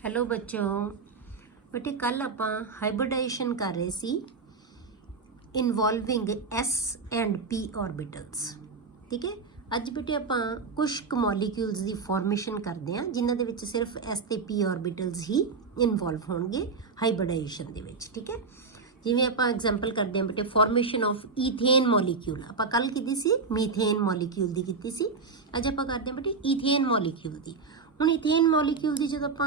Hello बच्चों। बेटे कल आप हाइब्रिडाइजेशन कर रहे सी involving S and P orbitals. ठीक है, अज बेटे आप कुछ मॉलीक्यूल्स की फॉर्मेशन करते हैं जिन्हों के सिर्फ एस ते पी ऑर्बिटल्स ही इनवॉल्व होंगे हाइब्रिडाइजेशन के। ठीक है, जिमें आप एग्जाम्पल करते हैं बेटे फॉर्मेशन ऑफ ईथेन मॉलीक्यूल। आप कल की मीथेन मॉलीक्यूल की की अज आप करते हैं बेटे ईथेन मॉलीक्यूल की। हुण ईथेन मॉलीक्यूल की जो आप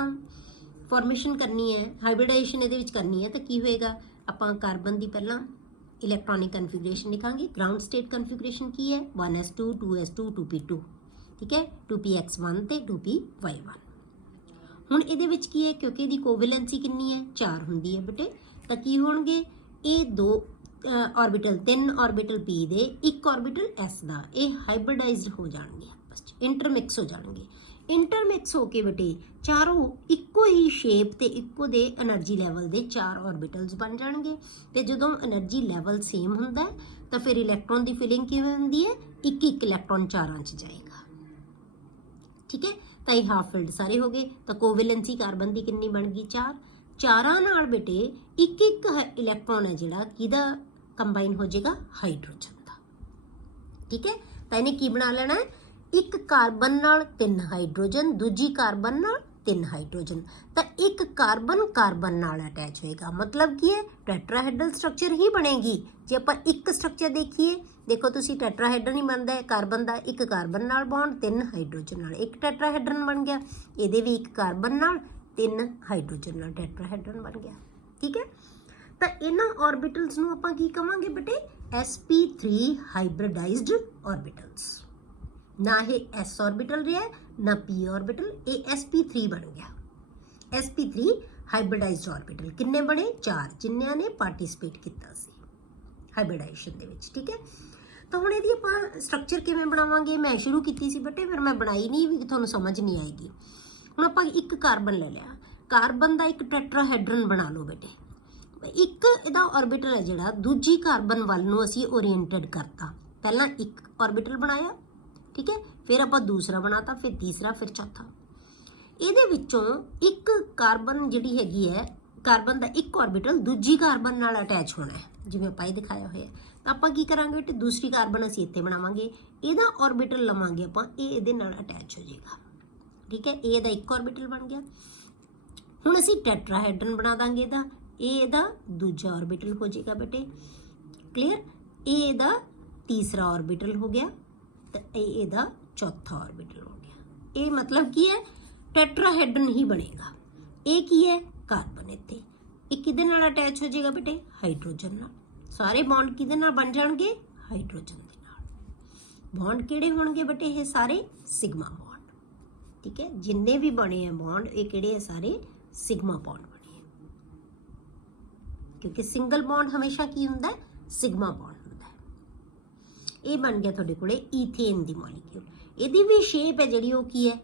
फॉर्मेशन करनी है, हाइब्रिडाइजेशन ये करनी है, तो की होएगा, आप कार्बन की पहला इलैक्ट्रॉनिक कन्फिगरेशन लिखांगे। ग्राउंड स्टेट कन्फिगरेशन की है 1s2 2s2 2p2। ठीक है, 2px1 ते 2py1। हुण ये की है, क्योंकि इसकी कोवैलेंसी कितनी है 4 होंगी है बेटे, तो की होणगे ये दो ऑर्बिटल 3 ऑर्बिटल पी दे 1 ऑर्बिटल एस का ये हाइब्रिडाइज्ड हो जाएंगे, आपस में इंटरमिक्स हो जाएंगे। इंटरमिक्स होके बेटे चारों इक्को ही शेप ते इक्को दे एनर्जी लैवल दे 4 ऑर्बिटल्स बन जाएंगे। तो जो एनर्जी लैवल सेम होंदा है तो फिर इलैक्ट्रॉन की फिलिंग किवें होंदी है, एक एक इलैक्ट्रॉन चारां च जाएगा। ठीक है, तो ये हाफ फिल्ड सारे हो गए। तो कोवैलेंसी कार्बन की कितनी बन गई 4। चारां नाल बेटे एक एक इलैक्ट्रॉन है जिहड़ा किहदा कंबाइन हो जाएगा, हाइड्रोजन का। ठीक है, तो इन्हें की बना लेना है, एक कार्बन नाल 3 हाइड्रोजन, दूजी कार्बन नाल 3 हाइड्रोजन, तो एक कार्बन कार्बन नाल अटैच होएगा। मतलब की है टैट्राहेड्रल स्ट्रक्चर ही बनेगी। जे आप एक स्ट्रक्चर देखिए, देखो तुसी टैट्राहेड्रन ही बनता है कार्बन का, एक कार्बन नाल बॉन्ड 3 हाइड्रोजन नाल एक टैट्राहेड्रन बन गया। ये भी एक कार्बन नाल 3 हाइड्रोजन नाल टैट्राहेड्रन बन गया। ठीक है, तो इन्हां ऑर्बिटल्स नूं आपां की कहांगे बेटे, sp3 हाइब्रिडाइज्ड ऑर्बिटल्स। ना ये एस ऑर्बिटल रहा ना पी ऑर्बिटल, ये sp3 बन गया। sp3 हाइब्रिडाइज्ड ऑर्बिटल किन्ने बने 4, जिन्होंने ने पार्टिसिपेट किया हाइब्रिडाइजेशन दे विच। ठीक है, तो हुण इहदी आपां स्ट्रक्चर किवें बनावांगे, मैं शुरू कीती सी बेटे, फिर मैं बनाई नहीं भी तुहानूं समझ नहीं आएगी। हुण आपां एक कार्बन ले लिया, कार्बन का एक टैट्राहेड्रन बना लो बेटे। एक इहदा ऑर्बिटल है जिहड़ा दूजी कार्बन वल नूं असीं ओरिएंटेड करता। पहला एक ऑर्बिटल बनाया, ठीक है, फिर आप दूसरा बनाता, फिर तीसरा, फिर चौथा। ये विचों एक कार्बन जिहड़ी हैगी है, कार्बन का एक ऑर्बिटल दूजी कार्बन नाल अटैच होना है, जिवें आपां ये दिखाया होया। तो आपां की करांगे बेटे, दूसरी कार्बन असीं इत्थे बनावांगे, इहदा ऑर्बिटल लवांगे आपां, ये इहदे नाल अटैच हो जाएगा। ठीक है, ये एक ऑर्बिटल बन गया। हुण असीं टैट्राहेड्रन बना दांगे इहदा, इहदा दूजा ऑर्बिटल हो जाएगा बेटे। क्लीयर, इहदा तीसरा ऑर्बिटल हो गया, तो इहदा चौथा ऑर्बिटल हो गया। ये मतलब की है टैट्राहेड्रन ही बनेगा। ये की है कार्बन, इत्थे एक किहदे नाल अटैच हो जाएगा बेटे, हाइड्रोजन नाल। सारे बॉन्ड किहदे नाल बन जाणगे, हाइड्रोजन दे नाल। बॉन्ड किहड़े होणगे बेटे, ये सारे सिग्मा बॉन्ड। ठीक है, जिन्ने भी बने हैं बॉन्ड ये किहड़े है, सारे सिग्मा बॉन्ड बने हैं, क्योंकि सिंगल बॉन्ड हमेशा की हुंदा है, सिग्मा बॉन्ड। ये बन गया थोड़े कोले ईथेन दी मॉलीक्यूल। यदि भी शेप है जी की है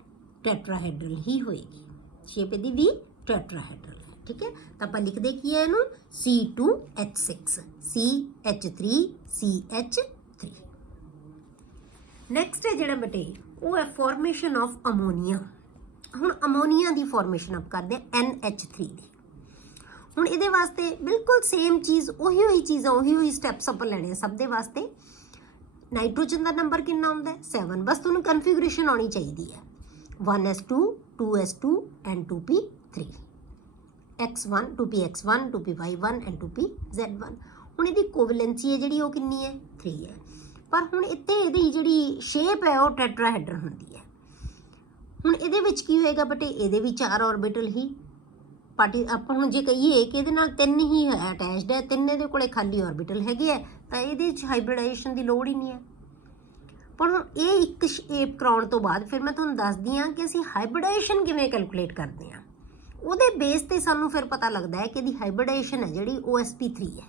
टैट्राहेड्रल ही होएगी, शेप यदि भी टैट्राहेड्रल है। ठीक है, तो आप लिखते की है इनू C2H6 CH3 CH3। नैक्सट है जो बेटे वो है फॉर्मेशन ऑफ अमोनीया। हुण अमोनीया की फॉर्मेशन आप करते हैं NH3 की। हुण इहदे वास्ते बिल्कुल सेम चीज़ उही चीज़ उही स्टैप्स आप लेने सब दे वास्ते। नाइट्रोजन का नंबर कितना होंदा है 7, बस तुहानूं कन्फिगरेशन आनी चाहिए है 1s2 2s2 and 2p3 x1 2px1 2py1 and 2pz1। हुण इहदी कोवैलेंसी है जिहड़ी वो कितनी है 3 है, पर हुण इत्थे इहदी जिहड़ी शेप है वो टैट्राहेड्रन हुंदी है। हुण इहदे विच की होएगा बेटे, इहदे भी 4 ऑर्बिटल ही पार्टी आप हुण जे कहिए कि इहदे नाल 3 ही अटैचड है, 3 इहदे कोले खाली ऑर्बिटल हैगे है, तो ये हाइब्रिडाइजेशन की लोड़ ही नहीं है। पर हुण ये एक शेप कराउण तो बाद फिर मैं तुहानूं दसदी हाँ कि असीं हाइब्रिडाइजेशन किवें कैलकुलेट करते हैं। उहदे बेस ते सानूं फिर पता लगता है कि इहदी हाइब्रिडाइजेशन है जिहड़ी वो sp3 है।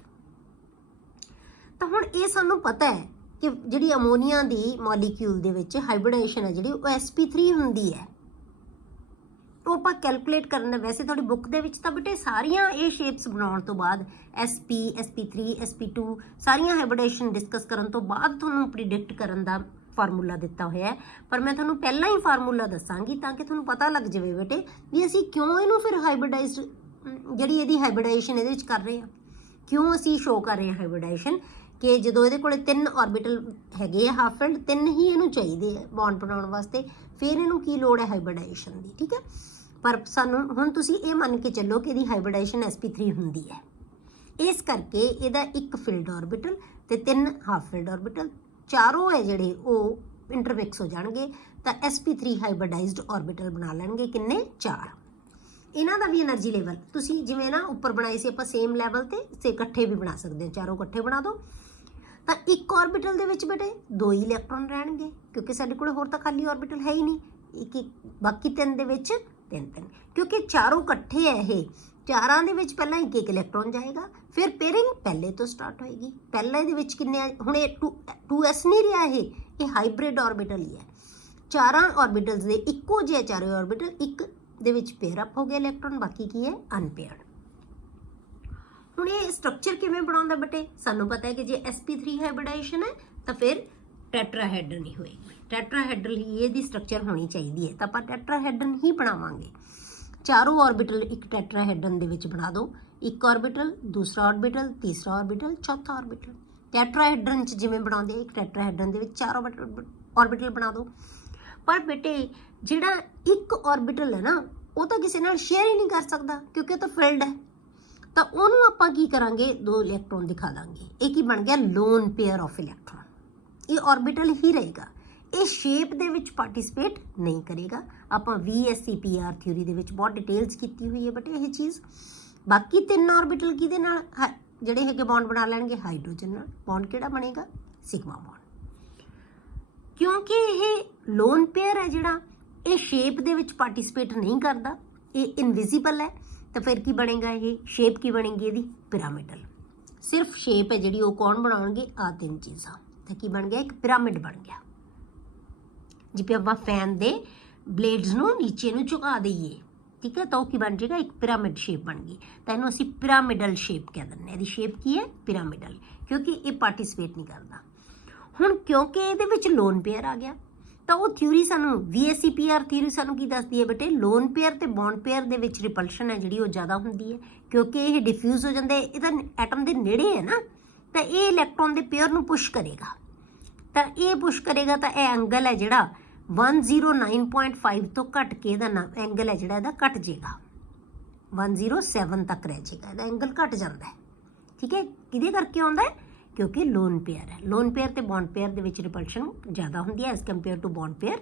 तो हुण ये सानूं पता है कि जिहड़ी अमोनीया की मॉलीक्यूल दे विच हाइब्रिडाइजेशन है जिहड़ी वो sp3 हुंदी है। तो आप कैलकुलेट करना, वैसे थोड़ी बुक दे विच तां बेटे सारियां ये शेप्स बनाउण तो बाद sp sp3 sp2 सारियां हाइब्रिडाइजेशन डिस्कस करन तो बाद तुहानूं प्रिडिक्ट करन दा ਫਾਰਮੂਲਾ ਦਿੱਤਾ ਹੋਇਆ ਹੈ, ਪਰ ਮੈਂ ਤੁਹਾਨੂੰ ਪਹਿਲਾਂ ਹੀ ਫਾਰਮੂਲਾ ਦੱਸਾਂਗੀ ਤਾਂ ਕਿ ਤੁਹਾਨੂੰ ਪਤਾ ਲੱਗ ਜਾਵੇ ਬੇਟੇ ਵੀ ਅਸੀਂ ਕਿਉਂ ਇਹਨੂੰ ਫਿਰ ਹਾਈਬ੍ਰਿਡਾਈਜ਼ਡ ਜਿਹੜੀ ਇਹਦੀ ਹਾਈਬ੍ਰਿਡਾਈਜੇਸ਼ਨ ਇਹਦੇ ਵਿੱਚ ਕਰ ਰਹੇ ਹਾਂ, ਕਿਉਂ ਅਸੀਂ ਸ਼ੋ ਕਰ ਰਹੇ ਹਾਂ ਹਾਈਬ੍ਰਿਡਾਈਜੇਸ਼ਨ ਕਿ ਜਦੋਂ ਇਹਦੇ ਕੋਲੇ 3 ਆਰਬਿਟਲ ਹੈਗੇ ਆ ਹਾਫ ਫੀਲਡ, 3 ਹੀ ਇਹਨੂੰ ਚਾਹੀਦੇ ਆ ਬੌਂਡ ਬਣਾਉਣ ਵਾਸਤੇ, ਫਿਰ ਇਹਨੂੰ ਕੀ ਲੋੜ ਹੈ ਹਾਈਬ੍ਰਿਡਾਈਜੇਸ਼ਨ ਦੀ, ਠੀਕ ਹੈ। ਪਰ ਸਾਨੂੰ ਹੁਣ ਤੁਸੀਂ ਇਹ ਮੰਨ ਕੇ ਚੱਲੋ ਕਿ ਇਹਦੀ ਹਾਈਬ੍ਰਿਡਾਈਜੇਸ਼ਨ sp3 ਹੁੰਦੀ ਹੈ, ਇਸ ਕਰਕੇ ਇਹਦਾ ਇੱਕ ਫੀਲਡ ਆਰਬਿਟਲ ਤੇ 3 ਹਾਫ ਫੀਲਡ ਆਰਬਿਟਲ ਚਾਰੋਂ ਹੈ ਜਿਹੜੇ ਉਹ ਇੰਟਰਮਿਕਸ ਹੋ ਜਾਣਗੇ ਤਾਂ sp3 ਹਾਈਬ੍ਰਿਡਾਈਜ਼ਡ ਆਰਬਿਟਲ ਬਣਾ ਲੈਣਗੇ। ਕਿੰਨੇ? 4। ਇਹਨਾਂ ਦਾ ਵੀ એનર્ਜੀ ਲੈਵਲ ਤੁਸੀਂ ਜਿਵੇਂ ਨਾ ਉੱਪਰ ਬਣਾਈ ਸੀ ਆਪਾਂ ਸੇਮ ਲੈਵਲ ਤੇ ਇਕੱਠੇ ਵੀ ਬਣਾ ਸਕਦੇ ਹਾਂ, ਚਾਰੋਂ ਇਕੱਠੇ ਬਣਾ ਦਿਓ ਤਾਂ ਇੱਕ ਆਰਬਿਟਲ ਦੇ ਵਿੱਚ ਬੇਟੇ 2 ਹੀ ਇਲੈਕਟ੍ਰੋਨ ਰਹਿਣਗੇ ਕਿਉਂਕਿ ਸਾਡੇ ਕੋਲ ਹੋਰ ਤਾਂ ਖਾਲੀ ਆਰਬਿਟਲ ਹੈ ਹੀ ਨਹੀਂ, ਇੱਕ ਬਾਕੀ 3 ਦੇ ਵਿੱਚ 3 ਕਿਉਂਕਿ ਚਾਰੋਂ ਇਕੱਠੇ ਹੈ, ਇਹ ਚਾਰਾਂ ਦੇ ਵਿੱਚ ਪਹਿਲਾਂ ਇੱਕ ਇਲੈਕਟ੍ਰੋਨ ਜਾਏਗਾ, ਫਿਰ ਪੇਅਰਿੰਗ ਪਹਿਲੇ ਤੋਂ ਸਟਾਰਟ ਹੋਏਗੀ। ਪਹਿਲਾਂ ਇਹਦੇ ਵਿੱਚ ਕਿੰਨੇ ਹੁਣ ਇਹ 2s ਨਹੀਂ ਰਿਹਾ, ਇਹ ਹਾਈਬ੍ਰਿਡ ਆਰਬਿਟਲ ਹੀ ਹੈ। ਚਾਰਾਂ ਆਰਬਿਟਲਸ ਦੇ ਇੱਕੋ ਜਿਹੇ ਚਾਰੇ ਆਰਬਿਟਲ, ਇੱਕ ਦੇ ਵਿੱਚ ਪੇਅਰ ਅਪ ਹੋ ਗਿਆ ਇਲੈਕਟ੍ਰੋਨ, ਬਾਕੀ ਕੀ ਹੈ? ਅਨਪੇਅਰਡ। ਹੁਣ ਇਹ ਸਟਰਕਚਰ ਕਿਵੇਂ ਬਣਾਉਂਦਾ ਬੇਟੇ? ਸਾਨੂੰ ਪਤਾ ਹੈ ਕਿ ਜੇ sp3 ਹਾਈਬ੍ਰਿਡਾਈਜੇਸ਼ਨ ਹੈ ਤਾਂ ਫਿਰ ਟੈਟਰਾਹੈਡਰਨ ਹੀ ਹੋਏਗੀ, ਟੈਟਰਾਹੈਡਰਲ ਹੀ ਇਹਦੀ ਸਟਰਕਚਰ ਹੋਣੀ ਚਾਹੀਦੀ ਹੈ ਤਾਂ ਆਪਾਂ ਟੈਟਰਾਹੈਡਰਨ ਹੀ ਬਣਾਵਾਂਗੇ। ਚਾਰੋਂ ਆਰਬਿਟਲ ਇੱਕ ਟੈਟਰਾਹੈਡਰਨ ਦੇ ਵਿੱਚ ਬਣਾ ਦਿਓ, ਇੱਕ ਆਰਬਿਟਲ, ਦੂਸਰਾ ਆਰਬਿਟਲ, ਤੀਸਰਾ ਆਰਬਿਟਲ, ਚੌਥਾ ਆਰਬਿਟਲ। ਟੈਟਰਾਹੈਡਰਨ 'ਚ ਜਿਵੇਂ ਬਣਾਉਂਦੇ ਆ ਇੱਕ ਟੈਟਰਾਹੈਡਰਨ ਦੇ ਵਿੱਚ 4 ਆਰਬਿਟਲ ਬਣਾ ਦਿਓ। ਪਰ ਬੇਟੇ ਜਿਹੜਾ ਇੱਕ ਆਰਬਿਟਲ ਹੈ ਨਾ ਉਹ ਤਾਂ ਕਿਸੇ ਨਾਲ ਸ਼ੇਅਰ ਹੀ ਨਹੀਂ ਕਰ ਸਕਦਾ ਕਿਉਂਕਿ ਉਹ ਤਾਂ ਫੀਲਡ ਹੈ, ਤਾਂ ਉਹਨੂੰ ਆਪਾਂ ਕੀ ਕਰਾਂਗੇ? 2 ਇਲੈਕਟ੍ਰੋਨ ਦਿਖਾ ਦਾਂਗੇ। ਇਹ ਕੀ ਬਣ ਗਿਆ? Lone pair of electron. ਇਹ ਆਰਬਿਟਲ ਹੀ ਰਹੇਗਾ, ਇਹ ਸ਼ੇਪ ਦੇ ਵਿੱਚ ਪਾਰਟਿਸਿਪੇਟ ਨਹੀਂ ਕਰੇਗਾ। ਆਪਾਂ VSEPR ਥਿਊਰੀ ਦੇ ਵਿੱਚ ਬਹੁਤ ਡਿਟੇਲਸ ਕੀਤੀ ਹੋਈ ਹੈ ਬਟ ਇਹ ਚੀਜ਼। ਬਾਕੀ 3 ਆਰਬਿਟਲ ਕਿਹਦੇ ਨਾਲ ਜਿਹੜੇ ਹੈਗੇ ਬੌਂਡ ਬਣਾ ਲੈਣਗੇ? ਹਾਈਡਰੋਜਨ ਨਾਲ। ਬੌਂਡ ਕਿਹੜਾ ਬਣੇਗਾ? Sigma bond. ਕਿਉਂਕਿ ਇਹ ਲੋਨ ਪੇਅਰ ਹੈ ਜਿਹੜਾ ਇਹ ਸ਼ੇਪ ਦੇ ਵਿੱਚ ਪਾਰਟਿਸਿਪੇਟ ਨਹੀਂ ਕਰਦਾ, ਇਹ ਇਨਵਿਜ਼ੀਬਲ ਹੈ, ਤਾਂ ਫਿਰ ਕੀ ਬਣੇਗਾ? ਇਹ ਸ਼ੇਪ ਕੀ ਬਣੇਗੀ ਇਹਦੀ? ਪਿਰਾਮਿਡਲ। ਸਿਰਫ ਸ਼ੇਪ ਹੈ ਜਿਹੜੀ ਉਹ ਕੌਣ ਬਣਾਉਣਗੇ? ਆਹ 3 ਚੀਜ਼ਾਂ। ਤਾਂ ਕੀ ਬਣ ਗਿਆ? ਇੱਕ ਪਿਰਾਮਿਡ ਬਣ ਗਿਆ। ਜਿਵੇਂ ਆਪਾਂ ਫੈਨ ਦੇ ਬਲੇਡਸ ਨੂੰ ਨੀਚੇ ਨੂੰ ਝੁਕਾ ਦਈਏ, ਠੀਕ ਹੈ, ਤਾਂ ਉਹ ਕੀ ਬਣ ਜਾਏਗਾ? ਇੱਕ ਪਿਰਾਮਿਡ ਸ਼ੇਪ ਬਣ ਗਈ। ਤਾਂ ਇਹਨੂੰ ਅਸੀਂ ਪਿਰਾਮਿਡਲ ਸ਼ੇਪ ਕਹਿ ਦਿੰਦੇ ਹਾਂ। ਇਹਦੀ ਸ਼ੇਪ ਕੀ ਹੈ? ਪਿਰਾਮਿਡਲ, ਕਿਉਂਕਿ ਇਹ ਪਾਰਟਿਸਿਪੇਟ ਨਹੀਂ ਕਰਦਾ। ਹੁਣ ਕਿਉਂਕਿ ਇਹਦੇ ਵਿੱਚ ਲੋਨ ਪੇਅਰ ਆ ਗਿਆ ਤਾਂ ਉਹ ਥਿਊਰੀ ਸਾਨੂੰ VSEPR ਥਿਊਰੀ ਸਾਨੂੰ ਕੀ ਦੱਸਦੀ ਹੈ ਬੇਟੇ? ਲੋਨ ਪੇਅਰ ਤੇ ਬੌਂਡ ਪੇਅਰ ਦੇ ਵਿੱਚ ਰਿਪਲਸ਼ਨ ਹੈ ਜਿਹੜੀ ਉਹ ਜ਼ਿਆਦਾ ਹੁੰਦੀ ਹੈ ਕਿਉਂਕਿ ਇਹ ਡਿਫਿਊਜ਼ ਹੋ ਜਾਂਦੇ, ਇਹ ਤਾਂ ਐਟਮ ਦੇ ਨੇੜੇ ਹੈ ਨਾ, ਤਾਂ ਇਹ ਇਲੈਕਟ੍ਰੋਨ ਦੇ ਪੇਅਰ ਨੂੰ ਪੁਸ਼ ਕਰੇਗਾ। ਤਾਂ ਇਹ ਪੁਸ਼ ਕਰੇਗਾ ਤਾਂ ਇਹ ਐਂਗਲ ਹੈ ਜਿਹੜਾ 109.5 ਤੋਂ ਘਟ ਕੇ ਇਹਦਾ ਨਾ ਐਂਗਲ ਹੈ ਜਿਹੜਾ ਇਹਦਾ ਘਟ ਜਾਏਗਾ, 107 ਤੱਕ ਰਹਿ ਜਾਏਗਾ, ਇਹਦਾ ਐਂਗਲ ਘਟ ਜਾਂਦਾ ਹੈ। ਠੀਕ ਹੈ, ਕਿਹਦੇ ਕਰਕੇ ਆਉਂਦਾ ਹੈ? ਕਿਉਂਕਿ ਲੋਨ ਪੇਅਰ ਹੈ। ਲੋਨ ਪੇਅਰ ਤੇ ਬੌਂਡ ਪੇਅਰ ਦੇ ਵਿੱਚ ਰਿਪਲਸ਼ਨ ਜ਼ਿਆਦਾ ਹੁੰਦੀ ਹੈ as compare to bond pair.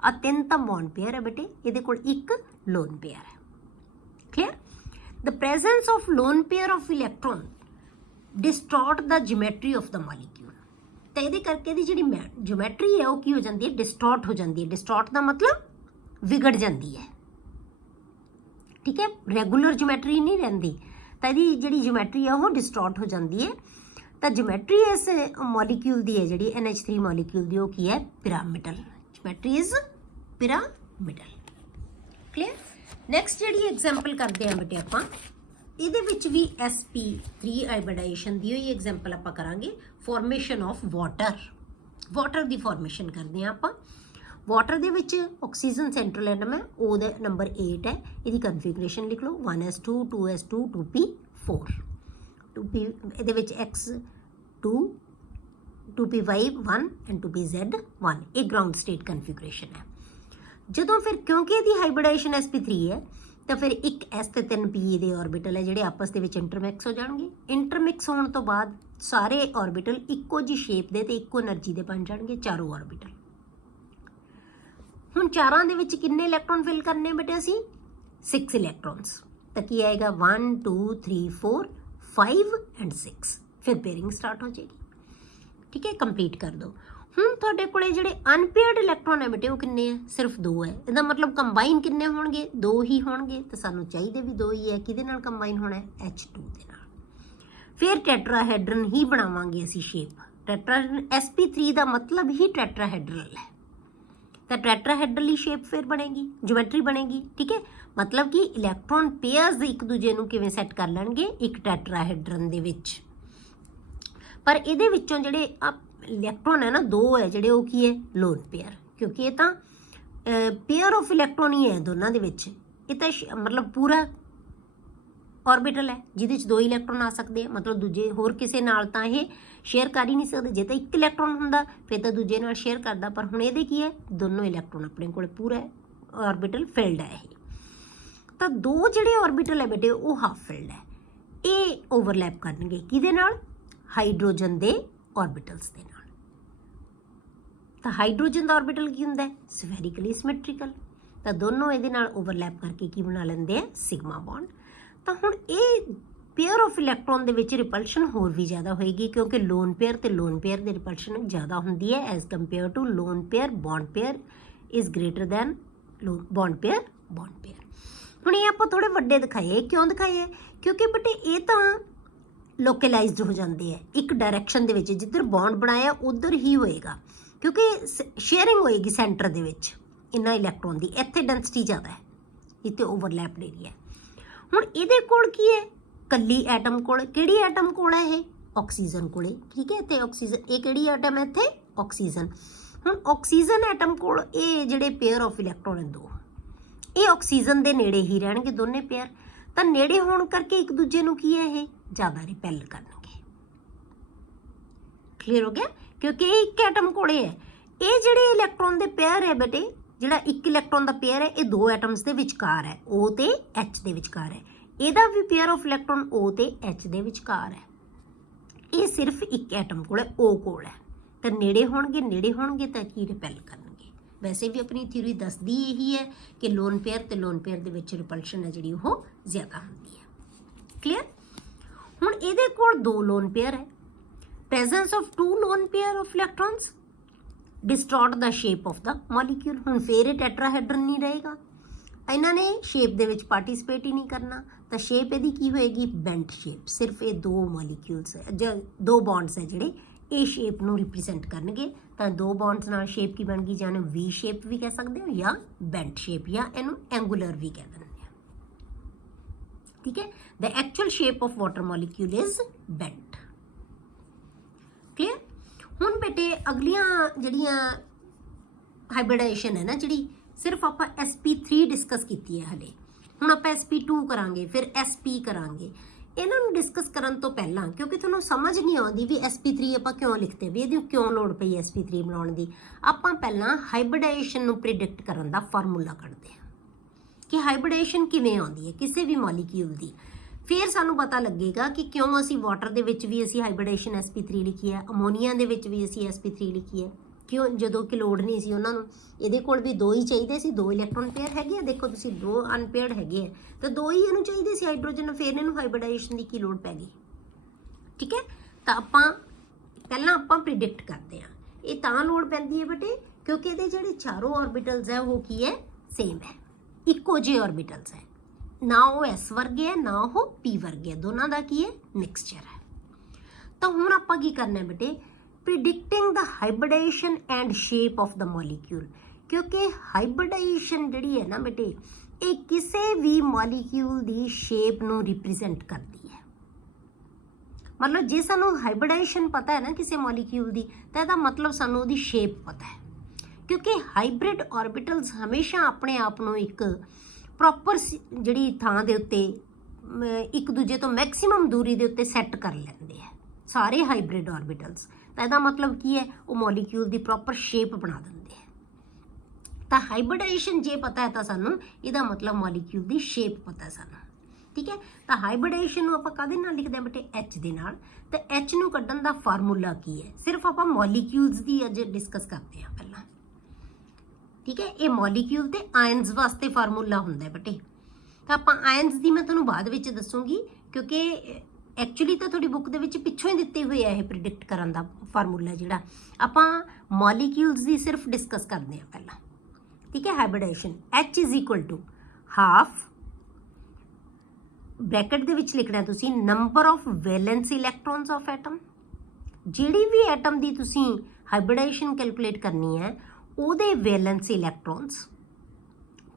ਆ 3 ਤਾਂ ਬੌਂਡ ਪੇਅਰ ਹੈ ਬੇਟੇ, ਇਹਦੇ ਕੋਲ ਇੱਕ ਲੋਨ ਪੇਅਰ ਹੈ। Clear? The presence of lone pair of electron distort the geometry of the molecule. ਤਾਂ ਇਹਦੇ ਕਰਕੇ ਇਹਦੀ ਜਿਹੜੀ ਜਿਓਮੈਟਰੀ ਹੈ ਉਹ ਕੀ ਹੋ ਜਾਂਦੀ ਹੈ? ਡਿਸਟੋਰਟ ਹੋ ਜਾਂਦੀ ਹੈ। ਡਿਸਟੋਰਟ ਦਾ ਮਤਲਬ ਵਿਗੜ ਜਾਂਦੀ ਹੈ। ਠੀਕ ਹੈ, ਰੈਗੂਲਰ ਜਿਓਮੈਟਰੀ ਨਹੀਂ ਰਹਿੰਦੀ, ਤਾਂ ਇਹਦੀ ਜਿਹੜੀ ਜਿਓਮੈਟਰੀ ਹੈ ਉਹ ਡਿਸਟੋਰਟ ਹੋ ਜਾਂਦੀ ਹੈ। ਤਾਂ ਜਿਓਮੈਟਰੀ ਇਸ ਮੋਲੀਕਿਊਲ ਦੀ ਹੈ ਜਿਹੜੀ NH3 ਮੋਲੀਕਿਊਲ ਦੀ, ਉਹ ਕੀ ਹੈ? Pyramidal. Geometry is pyramidal. Clear? Next ਜਿਹੜੀ ਐਗਜ਼ਾਮਪਲ ਕਰਦੇ ਹਾਂ ਬੇਟੇ ਆਪਾਂ, ਇਹਦੇ ਵਿੱਚ ਵੀ sp3 ਹਾਈਬ੍ਰਿਡਾਈਜੇਸ਼ਨ ਦੀ ਹੋਈ ਐਗਜ਼ਾਮਪਲ ਆਪਾਂ ਕਰਾਂਗੇ। Formation of water the formation ਕਰਦੇ ਹਾਂ ਆਪਾਂ। ਵਾਟਰ ਦੇ ਵਿੱਚ ਆਕਸੀਜਨ ਸੈਂਟਰਲ ਐਟਮ ਹੈ, ਉਹਦਾ ਨੰਬਰ 8 ਹੈ। ਇਹਦੀ ਕਨਫੀਗਰੇਸ਼ਨ ਲਿਖ ਲਓ 1s2 2s2 2p4 2p, ਇਹਦੇ ਵਿੱਚ x2 2py 1 ਐਂਡ 2pz 1। ਇਹ ਗਰਾਊਂਡ ਸਟੇਟ ਕਨਫੀਗਰੇਸ਼ਨ ਹੈ। ਜਦੋਂ ਫਿਰ ਕਿਉਂਕਿ ਇਹਦੀ ਹਾਈਬ੍ਰਿਡਾਈਜੇਸ਼ਨ sp3 ਹੈ ਤਾਂ ਫਿਰ ਇੱਕ s ਤੇ 3p ਦੇ ਆਰਬਿਟਲ ਹੈ ਜਿਹੜੇ ਆਪਸ ਦੇ ਵਿੱਚ ਇੰਟਰਮਿਕਸ ਹੋ ਜਾਣਗੇ। ਇੰਟਰਮਿਕਸ ਹੋਣ ਤੋਂ ਬਾਅਦ ਸਾਰੇ ਆਰਬਿਟਲ ਇੱਕੋ ਜਿਹੀ ਸ਼ੇਪ ਦੇ ਤੇ ਇੱਕੋ એનર્ਜੀ ਦੇ ਬਣ ਜਾਣਗੇ, ਚਾਰੋਂ ਆਰਬਿਟਲ। ਹੁਣ ਚਾਰਾਂ ਦੇ ਵਿੱਚ ਕਿੰਨੇ ਇਲੈਕਟ੍ਰੋਨ ਫਿਲ ਕਰਨੇ ਬੇਟੇ? ਅਸੀਂ 6 ਇਲੈਕਟ੍ਰੋਨਸ। ਤਾਂ ਕੀ ਆਏਗਾ? 1 2 3 4 5 ਐਂਡ 6। ਫਿਰ ਪੇਅਰਿੰਗ ਸਟਾਰਟ ਹੋ ਜਾਏਗੀ। ਠੀਕ ਹੈ, ਕੰਪਲੀਟ ਕਰ ਦਿਓ। ਹੁਣ ਤੁਹਾਡੇ ਕੋਲੇ ਜਿਹੜੇ ਅਨਪੇਅਰਡ ਇਲੈਕਟ੍ਰੋਨ ਹੈ ਬੇਟੇ ਉਹ ਕਿੰਨੇ ਹੈ? ਸਿਰਫ 2 ਹੈ। ਇਹਦਾ ਮਤਲਬ ਕੰਬਾਈਨ ਕਿੰਨੇ ਹੋਣਗੇ? 2 ਹੀ ਹੋਣਗੇ। ਤਾਂ ਸਾਨੂੰ ਚਾਹੀਦੇ ਵੀ 2 ਹੀ ਹੈ। ਕਿਹਦੇ ਨਾਲ ਕੰਬਾਈਨ ਹੋਣਾ ਹੈ? H2 ਦੇ ਨਾਲ। ਫਿਰ ਟੈਟਰਾਹੈਡਰਨ ਹੀ ਬਣਾਵਾਂਗੇ ਅਸੀਂ ਸ਼ੇਪ। sp3 ਦਾ ਮਤਲਬ ਹੀ ਟੈਟਰਾਹੈਡਰਲ ਹੈ, ਤਾਂ ਟੈਟਰਾਹੈਡਰਲ ਹੀ ਸ਼ੇਪ ਫਿਰ ਬਣੇਗੀ, ਜਿਓਮੈਟਰੀ ਬਣੇਗੀ। ਠੀਕ ਹੈ, ਮਤਲਬ ਕਿ ਇਲੈਕਟ੍ਰੋਨ ਪੇਅਰਸ ਇੱਕ ਦੂਜੇ ਨੂੰ ਕਿਵੇਂ ਸੈੱਟ ਕਰ ਲੈਣਗੇ? ਇੱਕ ਟੈਟਰਾਹੈਡਰਨ ਦੇ ਵਿੱਚ। ਪਰ ਇਹਦੇ ਵਿੱਚੋਂ ਜਿਹੜੇ इलैक्ट्रॉन है ना दो है ਜਿਹੜੇ ਉਹ ਕੀ ਹੈ ਲੋਨ पेयर, क्योंकि ਇਹ ਤਾਂ पेयर ऑफ इलैक्ट्रॉन ही है दोनों ਦੇ ਵਿੱਚ। ਇਹ ਤਾਂ मतलब पूरा ऑर्बिटल है ਜਿਹਦੇ 'ਚ 2 ਇਲੈਕਟ੍ਰੋਨ ਆ ਸਕਦੇ ਆ, मतलब ਦੂਜੇ ਹੋਰ ਕਿਸੇ ਨਾਲ ਤਾਂ ਇਹ ਸ਼ੇਅਰ ਕਰ ਹੀ ਨਹੀਂ ਸਕਦੇ। ਜੇ ਤਾਂ ਇੱਕ ਇਲੈਕਟ੍ਰੋਨ ਹੁੰਦਾ ਫਿਰ ਤਾਂ ਦੂਜੇ ਨਾਲ ਸ਼ੇਅਰ ਕਰਦਾ, ਪਰ ਹੁਣ ਇਹਦੇ ਕੀ ਹੈ ਦੋਨੋਂ ਇਲੈਕਟ੍ਰੋਨ ਆਪਣੇ ਕੋਲ ਪੂਰਾ ऑर्बिटल फिल्ड है ਇਹ। ਤਾਂ ਦੋ ਜਿਹੜੇ ऑर्बिटल है बेटे ਉਹ हाफ फिल्ड है, ਇਹ ओवरलैप ਕਰਨਗੇ ਕਿਹਦੇ ਨਾਲ ਹਾਈਡਰੋਜਨ ਦੇ ऑर्बिटल्स ਦੇ ਨਾਲ। ਤਾਂ ਹਾਈਡਰੋਜਨ ਦਾ ऑर्बिटल ਕੀ ਹੁੰਦਾ ਹੈ ਸਫੈਰਿਕਲੀ ਸਿਮੈਟ੍ਰੀਕਲ, ਤਾਂ ਦੋਨੋਂ ਇਹਦੇ ਨਾਲ ओवरलैप ਕਰਕੇ ਕੀ ਬਣਾ ਲੈਂਦੇ ਆ ਸਿਗਮਾ ਬੌਂਡ। ਤਾਂ ਹੁਣ ਇਹ पेयर ऑफ इलैक्ट्रॉन ਦੇ ਵਿੱਚ ਰਿਪਲਸ਼ਨ ਹੋਰ ਵੀ ਜ਼ਿਆਦਾ ਹੋਏਗੀ, ਕਿਉਂਕਿ ਲੋਨ पेयर ਤੇ ਲੋਨ पेयर ਦੇ ਰਿਪਲਸ਼ਨ ਜ਼ਿਆਦਾ ਹੁੰਦੀ ਹੈ as compare to lone pair bond pair is greater than bond pair bond pair. ਹੁਣ ਇਹ ਆਪਾਂ ਥੋੜੇ ਵੱਡੇ ਦਿਖਾਏ, ਕਿਉਂ ਦਿਖਾਏ ਕਿਉਂਕਿ ਬੇਟੇ ਇਹ ਤਾਂ ਲੋਕਲਾਈਜ਼ਡ ਹੋ ਜਾਂਦੇ ਆ ਇੱਕ ਡਾਇਰੈਕਸ਼ਨ ਦੇ ਵਿੱਚ, ਜਿੱਧਰ ਬੌਂਡ ਬਣਾਇਆ ਉਧਰ ਹੀ ਹੋਏਗਾ, ਕਿਉਂਕਿ ਸ਼ੇਅਰਿੰਗ ਹੋਏਗੀ ਸੈਂਟਰ ਦੇ ਵਿੱਚ ਇਹਨਾਂ ਇਲੈਕਟ੍ਰੋਨ ਦੀ, ਇੱਥੇ ਡੈਂਸਿਟੀ ਜ਼ਿਆਦਾ ਹੈ, ਇੱਥੇ ਓਵਰਲੈਪਡ ਏਰੀਆ। ਹੁਣ ਇਹਦੇ ਕੋਲ ਕੀ ਹੈ ਕੱਲੀ ਐਟਮ ਕੋਲ, ਕਿਹੜੀ ਐਟਮ ਕੋਲ ਹੈ ਇਹ ਆਕਸੀਜਨ ਕੋਲੇ, ਠੀਕ ਹੈ ਇੱਥੇ ਆਕਸੀਜਨ, ਇਹ ਕਿਹੜੀ ਐਟਮ ਹੈ ਇੱਥੇ ਆਕਸੀਜਨ। ਹੁਣ ਆਕਸੀਜਨ ਐਟਮ ਕੋਲ ਇਹ ਜਿਹੜੇ ਪੇਅਰ ਆਫ ਇਲੈਕਟ੍ਰੋਨ ਹੈ ਦੋ, ਇਹ ਆਕਸੀਜਨ ਦੇ ਨੇੜੇ ਹੀ ਰਹਿਣਗੇ ਦੋਨੇ ਪੇਅਰ, ਤਾਂ ਨੇੜੇ ਹੋਣ ਕਰਕੇ ਇੱਕ ਦੂਜੇ ਨੂੰ ਕੀ ਹੈ ਇਹ ਜ਼ਿਆਦਾ ਰਿਪੈਲ ਕਰਨਗੇ। ਕਲੀਅਰ ਹੋ ਗਿਆ, ਕਿਉਂਕਿ ਇਹ ਇੱਕ ਐਟਮ ਕੋਲੇ ਹੈ। ਇਹ ਜਿਹੜੇ ਇਲੈਕਟ੍ਰੋਨ ਦੇ ਪੇਅਰ ਹੈ ਬੇਟੇ, ਜਿਹੜਾ ਇੱਕ ਇਲੈਕਟ੍ਰੋਨ ਦਾ ਪੇਅਰ ਹੈ ਇਹ ਦੋ ਐਟਮਸ ਦੇ ਵਿਚਕਾਰ ਹੈ, O ਤੇ H ਦੇ ਵਿਚਕਾਰ ਹੈ। ਇਹਦਾ ਵੀ ਪੇਅਰ ਆਫ ਇਲੈਕਟ੍ਰੋਨ O ਤੇ H ਦੇ ਵਿਚਕਾਰ ਹੈ। ਇਹ ਸਿਰਫ ਇੱਕ ਐਟਮ ਕੋਲ ਹੈ, O ਕੋਲ ਹੈ, ਤਾਂ ਨੇੜੇ ਹੋਣਗੇ ਤਾਂ ਕੀ ਰਿਪੈਲ ਕਰਨਗੇ। ਵੈਸੇ ਵੀ ਆਪਣੀ ਥਿਊਰੀ ਦੱਸਦੀ ਇਹੀ ਹੈ ਕਿ ਲੋਨ पेयर ਤੇ ਲੋਨ पेयर ਦੇ ਵਿੱਚ ਰਿਪਲਸ਼ਨ ਹੈ ਜਿਹੜੀ ਉਹ ਜ਼ਿਆਦਾ ਹੁੰਦੀ ਹੈ। ਕਲੀਅਰ। ਹੁਣ ਇਹਦੇ ਕੋਲ ਦੋ ਲੋਨ पेयर ਹੈ, presence of two lone pair of electrons distort the shape of the molecule. ਹੁਣ ਫੇਰ ਇਹ ਟੈਟਰਾਹੈਡਰਨ ਨਹੀਂ ਰਹੇਗਾ, ਇਹਨਾਂ ਨੇ ਸ਼ੇਪ ਦੇ ਵਿੱਚ ਪਾਰਟਿਸਿਪੇਟ ਹੀ ਨਹੀਂ ਕਰਨਾ, ਤਾਂ ਸ਼ੇਪ ਇਹਦੀ ਕੀ ਹੋਏਗੀ ਬੈਂਟ ਸ਼ੇਪ। ਸਿਰਫ ਇਹ ਦੋ ਮੋਲੀਕਿਊਲਸ ਜਾਂ ਦੋ ਬੌਂਡਸ ਹੈ ਜਿਹੜੇ ਇਹ ਸ਼ੇਪ ਨੂੰ ਰਿਪਰੈਜ਼ੈਂਟ ਕਰਨਗੇ, ਤਾਂ ਦੋ ਬੌਂਡਸ ਨਾਲ ਸ਼ੇਪ ਕੀ ਬਣ ਗਈ, ਜਾਂ ਇਹਨੂੰ ਵੀ ਸ਼ੇਪ ਵੀ ਕਹਿ ਸਕਦੇ ਹੋ ਜਾਂ ਬੈਂਟ ਸ਼ੇਪ, ਜਾਂ ਇਹਨੂੰ ਐਂਗੂਲਰ ਵੀ ਕਹਿ ਦਿੰਦੇ ਆ, ਠੀਕ ਹੈ। The actual shape of water molecule is bent. Clear. ਹੁਣ ਬੇਟੇ ਅਗਲੀਆਂ ਜਿਹੜੀਆਂ ਹਾਈਬ੍ਰਿਡਾਈਜੇਸ਼ਨ ਹੈ ਨਾ, ਜਿਹੜੀ ਸਿਰਫ ਆਪਾਂ sp3 ਡਿਸਕਸ ਕੀਤੀ ਹੈ ਹਲੇ, ਹੁਣ ਆਪਾਂ sp2 ਕਰਾਂਗੇ, ਫਿਰ sp ਕਰਾਂਗੇ। ਇਹਨਾਂ ਨੂੰ ਡਿਸਕਸ ਕਰਨ ਤੋਂ ਪਹਿਲਾਂ, ਕਿਉਂਕਿ ਤੁਹਾਨੂੰ ਸਮਝ ਨਹੀਂ ਆਉਂਦੀ ਵੀ sp3 ਆਪਾਂ ਕਿਉਂ ਲਿਖਦੇ, ਵੀ ਇਹਦੀ ਕਿਉਂ ਲੋੜ ਪਈ sp3 ਬਣਾਉਣ ਦੀ, ਆਪਾਂ ਪਹਿਲਾਂ ਹਾਈਬ੍ਰਿਡਾਈਜੇਸ਼ਨ ਨੂੰ ਪ੍ਰੀਡਿਕਟ ਕਰਨ ਦਾ ਫਾਰਮੂਲਾ ਕੱਢਦੇ ਹਾਂ ਕਿ ਹਾਈਬ੍ਰਿਡਾਈਜੇਸ਼ਨ ਕਿਵੇਂ ਆਉਂਦੀ ਹੈ ਕਿਸੇ ਵੀ ਮੋਲੀਕਿਊਲ ਦੀ। ਫਿਰ ਸਾਨੂੰ ਪਤਾ ਲੱਗੇਗਾ ਕਿ ਕਿਉਂ ਅਸੀਂ ਵਾਟਰ ਦੇ ਵਿੱਚ ਵੀ ਅਸੀਂ ਹਾਈਬ੍ਰਿਡਾਈਜੇਸ਼ਨ sp3 ਲਿਖੀ ਹੈ, ਅਮੋਨੀਆ ਦੇ ਵਿੱਚ ਵੀ ਅਸੀਂ sp3 ਲਿਖੀ ਹੈ, ਕਿਉਂ ਜਦੋਂ ਕਿ ਲੋੜ ਨਹੀਂ ਸੀ ਉਹਨਾਂ ਨੂੰ। ਇਹਦੇ ਕੋਲ ਵੀ ਦੋ ਹੀ ਚਾਹੀਦੇ ਸੀ, ਦੋ ਇਲੈਕਟ੍ਰੋਨ ਪੇਅਰ ਹੈਗੇ ਆ, ਦੇਖੋ ਤੁਸੀਂ ਦੋ ਅਨਪੇਅਰਡ ਹੈਗੇ ਆ, ਤਾਂ ਦੋ ਹੀ ਇਹਨੂੰ ਚਾਹੀਦੇ ਸੀ ਹਾਈਡਰੋਜਨ, ਫਿਰ ਇਹਨੂੰ ਹਾਈਬ੍ਰਿਡਾਈਜੇਸ਼ਨ ਦੀ ਕੀ ਲੋੜ ਪੈ ਗਈ, ਠੀਕ ਹੈ। ਤਾਂ ਪਹਿਲਾਂ ਆਪਾਂ ਪ੍ਰੀਡਿਕਟ ਕਰਦੇ ਹਾਂ। ਇਹ ਤਾਂ ਲੋੜ ਪੈਂਦੀ ਹੈ ਬੇਟੇ ਕਿਉਂਕਿ ਇਹਦੇ ਜਿਹੜੇ ਚਾਰੋਂ ਆਰਬਿਟਲਸ ਹੈ ਉਹ ਕੀ ਹੈ ਸੇਮ ਹੈ, ਇੱਕੋ ਜਿਹੇ ਆਰਬਿਟਲਸ ਹੈ, ਨਾ ਉਹ S ਵਰਗੇ ਹੈ ਨਾ ਉਹ P ਵਰਗੇ ਹੈ, ਦੋਨਾਂ ਦਾ ਕੀ ਹੈ ਮਿਕਸਚਰ ਹੈ। ਤਾਂ ਹੁਣ ਆਪਾਂ ਕੀ ਕਰਨਾ ਹੈ ਬੇਟੇ predicting the hybridization and shape of the molecule, ਕਿਉਂਕਿ ਹਾਈਬ੍ਰਿਡਾਈਜੇਸ਼ਨ ਜਿਹੜੀ ਹੈ ਨਾ ਬੇਟੇ ਇਹ ਕਿਸੇ ਵੀ ਮੋਲੀਕਿਊਲ ਦੀ ਸ਼ੇਪ ਨੂੰ ਰਿਪਰੈਜ਼ੈਂਟ ਕਰਦੀ ਹੈ। ਮਤਲਬ ਜੇ ਸਾਨੂੰ ਹਾਈਬ੍ਰਿਡਾਈਜੇਸ਼ਨ ਪਤਾ ਹੈ ਨਾ ਕਿਸੇ ਮੋਲੀਕਿਊਲ ਦੀ, ਤਾਂ ਇਹਦਾ ਮਤਲਬ ਸਾਨੂੰ ਉਹਦੀ ਸ਼ੇਪ ਪਤਾ ਹੈ, ਕਿਉਂਕਿ ਹਾਈਬ੍ਰਿਡ ਆਰਬਿਟਲਸ ਹਮੇਸ਼ਾ ਆਪਣੇ ਆਪ ਨੂੰ ਇੱਕ ਪ੍ਰੋਪਰ ਜਿਹੜੀ ਥਾਂ ਦੇ ਉੱਤੇ ਇੱਕ ਦੂਜੇ ਤੋਂ ਮੈਕਸਿਮਮ ਦੂਰੀ ਦੇ ਉੱਤੇ ਸੈੱਟ ਕਰ ਲੈਂਦੇ ਆ ਸਾਰੇ ਹਾਈਬ੍ਰਿਡ ਆਰਬਿਟਲਸ। ਤਾਂ ਇਹਦਾ ਮਤਲਬ ਕੀ ਹੈ ਉਹ ਮੋਲੀਕਿਊਲ ਦੀ ਪ੍ਰੋਪਰ ਸ਼ੇਪ ਬਣਾ ਦਿੰਦੇ ਆ। ਤਾਂ ਹਾਈਬ੍ਰਿਡਾਈਜੇਸ਼ਨ ਜੇ ਪਤਾ ਹੈ ਤਾਂ ਸਾਨੂੰ ਇਹਦਾ ਮਤਲਬ ਮੋਲੀਕਿਊਲ ਦੀ ਸ਼ੇਪ ਪਤਾ ਸਾਨੂੰ, ਠੀਕ ਹੈ। ਤਾਂ ਹਾਈਬ੍ਰਿਡਾਈਜੇਸ਼ਨ ਨੂੰ ਆਪਾਂ ਕਾਹਦੇ ਨਾਲ ਲਿਖਦੇ ਹਾਂ ਬੇਟੇ H ਦੇ ਨਾਲ। ਤਾਂ H ਨੂੰ ਕੱਢਣ ਦਾ ਫਾਰਮੂਲਾ ਕੀ ਹੈ, ਸਿਰਫ ਆਪਾਂ ਮੋਲੀਕਿਊਲਸ ਦੀ ਅੱਜ ਡਿਸਕਸ ਕਰਦੇ ਹਾਂ ਪਹਿਲਾਂ, ਠੀਕ ਹੈ। ਇਹ ਮੋਲੀਕਿਊਲ ਤੇ ਆਇਨਸ ਵਾਸਤੇ ਫਾਰਮੂਲਾ ਹੁੰਦਾ ਹੈ ਬੇਟੇ। ਤਾਂ ਆਪਾਂ ਆਇਨਸ ਦੀ ਮੈਂ ਤੁਹਾਨੂੰ ਬਾਅਦ ਵਿੱਚ ਦੱਸੂਗੀ, ਕਿਉਂਕਿ ਐਕਚੁਅਲੀ ਤਾਂ ਤੁਹਾਡੀ ਬੁੱਕ ਦੇ ਵਿੱਚ ਪਿੱਛੋਂ ਹੀ ਦਿੱਤੇ ਹੋਏ ਆ ਇਹ ਪ੍ਰੀਡਿਕਟ ਕਰਨ ਦਾ ਫਾਰਮੂਲਾ, ਜਿਹੜਾ ਆਪਾਂ ਮੋਲੀਕਿਊਲਸ ਦੀ ਸਿਰਫ ਡਿਸਕਸ ਕਰਦੇ ਹਾਂ ਪਹਿਲਾਂ, ਠੀਕ ਹੈ। Hybridization H is equal to half, bracket ਦੇ ਵਿੱਚ ਲਿਖਣਾ ਤੁਸੀਂ number of valence electrons of atom. ਜਿਹੜੀ ਵੀ ਐਟਮ ਦੀ ਤੁਸੀਂ ਹਾਈਬ੍ਰਿਡਾਈਜੇਸ਼ਨ ਕੈਲਕੂਲੇਟ ਕਰਨੀ ਹੈ ਉਹਦੇ valence electrons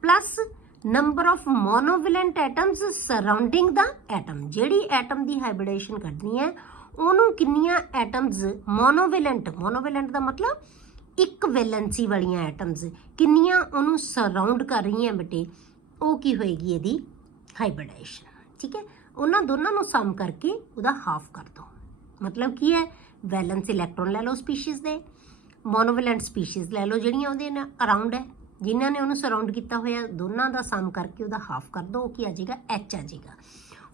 plus number of monovalent atoms surrounding ਦਾ ਐਟਮ। ਜਿਹੜੀ ਐਟਮ ਦੀ ਹਾਈਬ੍ਰਿਡਾਈਜੇਸ਼ਨ ਕਰਨੀ ਹੈ ਉਹਨੂੰ ਕਿੰਨੀਆਂ ਐਟਮਸ ਮੋਨੋਵੈਲੈਂਟ ਦਾ ਮਤਲਬ ਇੱਕ ਵੈਲੈਂਸੀ ਵਾਲੀਆਂ ਐਟਮਸ ਕਿੰਨੀਆਂ ਉਹਨੂੰ ਸਰਾਊਂਡ ਕਰ ਰਹੀਆਂ ਬੇਟੇ, ਉਹ ਕੀ ਹੋਏਗੀ ਇਹਦੀ ਹਾਈਬ੍ਰਿਡਾਈਜੇਸ਼ਨ। ਠੀਕ ਹੈ, ਉਹਨਾਂ ਦੋਨਾਂ ਨੂੰ ਸਮ ਕਰਕੇ ਉਹਦਾ ਹਾਫ ਕਰ ਦਿਓ। ਮਤਲਬ ਕੀ ਹੈ, ਵੈਲੈਂਸ ਇਲੈਕਟ੍ਰੋਨ ਲੈ ਲਓ ਸਪੀਸ਼ੀਜ਼ ਦੇ, ਮੋਨੋਵੈਲੈਂਟ ਸਪੀਸ਼ੀਜ਼ ਲੈ ਲਓ ਜਿਹੜੀਆਂ ਉਹਦੇ ਨਾਲ ਅਰਾਊਂਡ ਹੈ, ਜਿਨ੍ਹਾਂ ਨੇ ਉਹਨੂੰ ਸਰਾਊਂਡ ਕੀਤਾ ਹੋਇਆ, ਦੋਨਾਂ ਦਾ ਸਮ ਕਰਕੇ ਉਹਦਾ ਹਾਫ ਕਰ ਦਿਓ। ਉਹ ਕੀ ਆ ਜਾਏਗਾ, ਐਚ ਆ ਜਾਏਗਾ।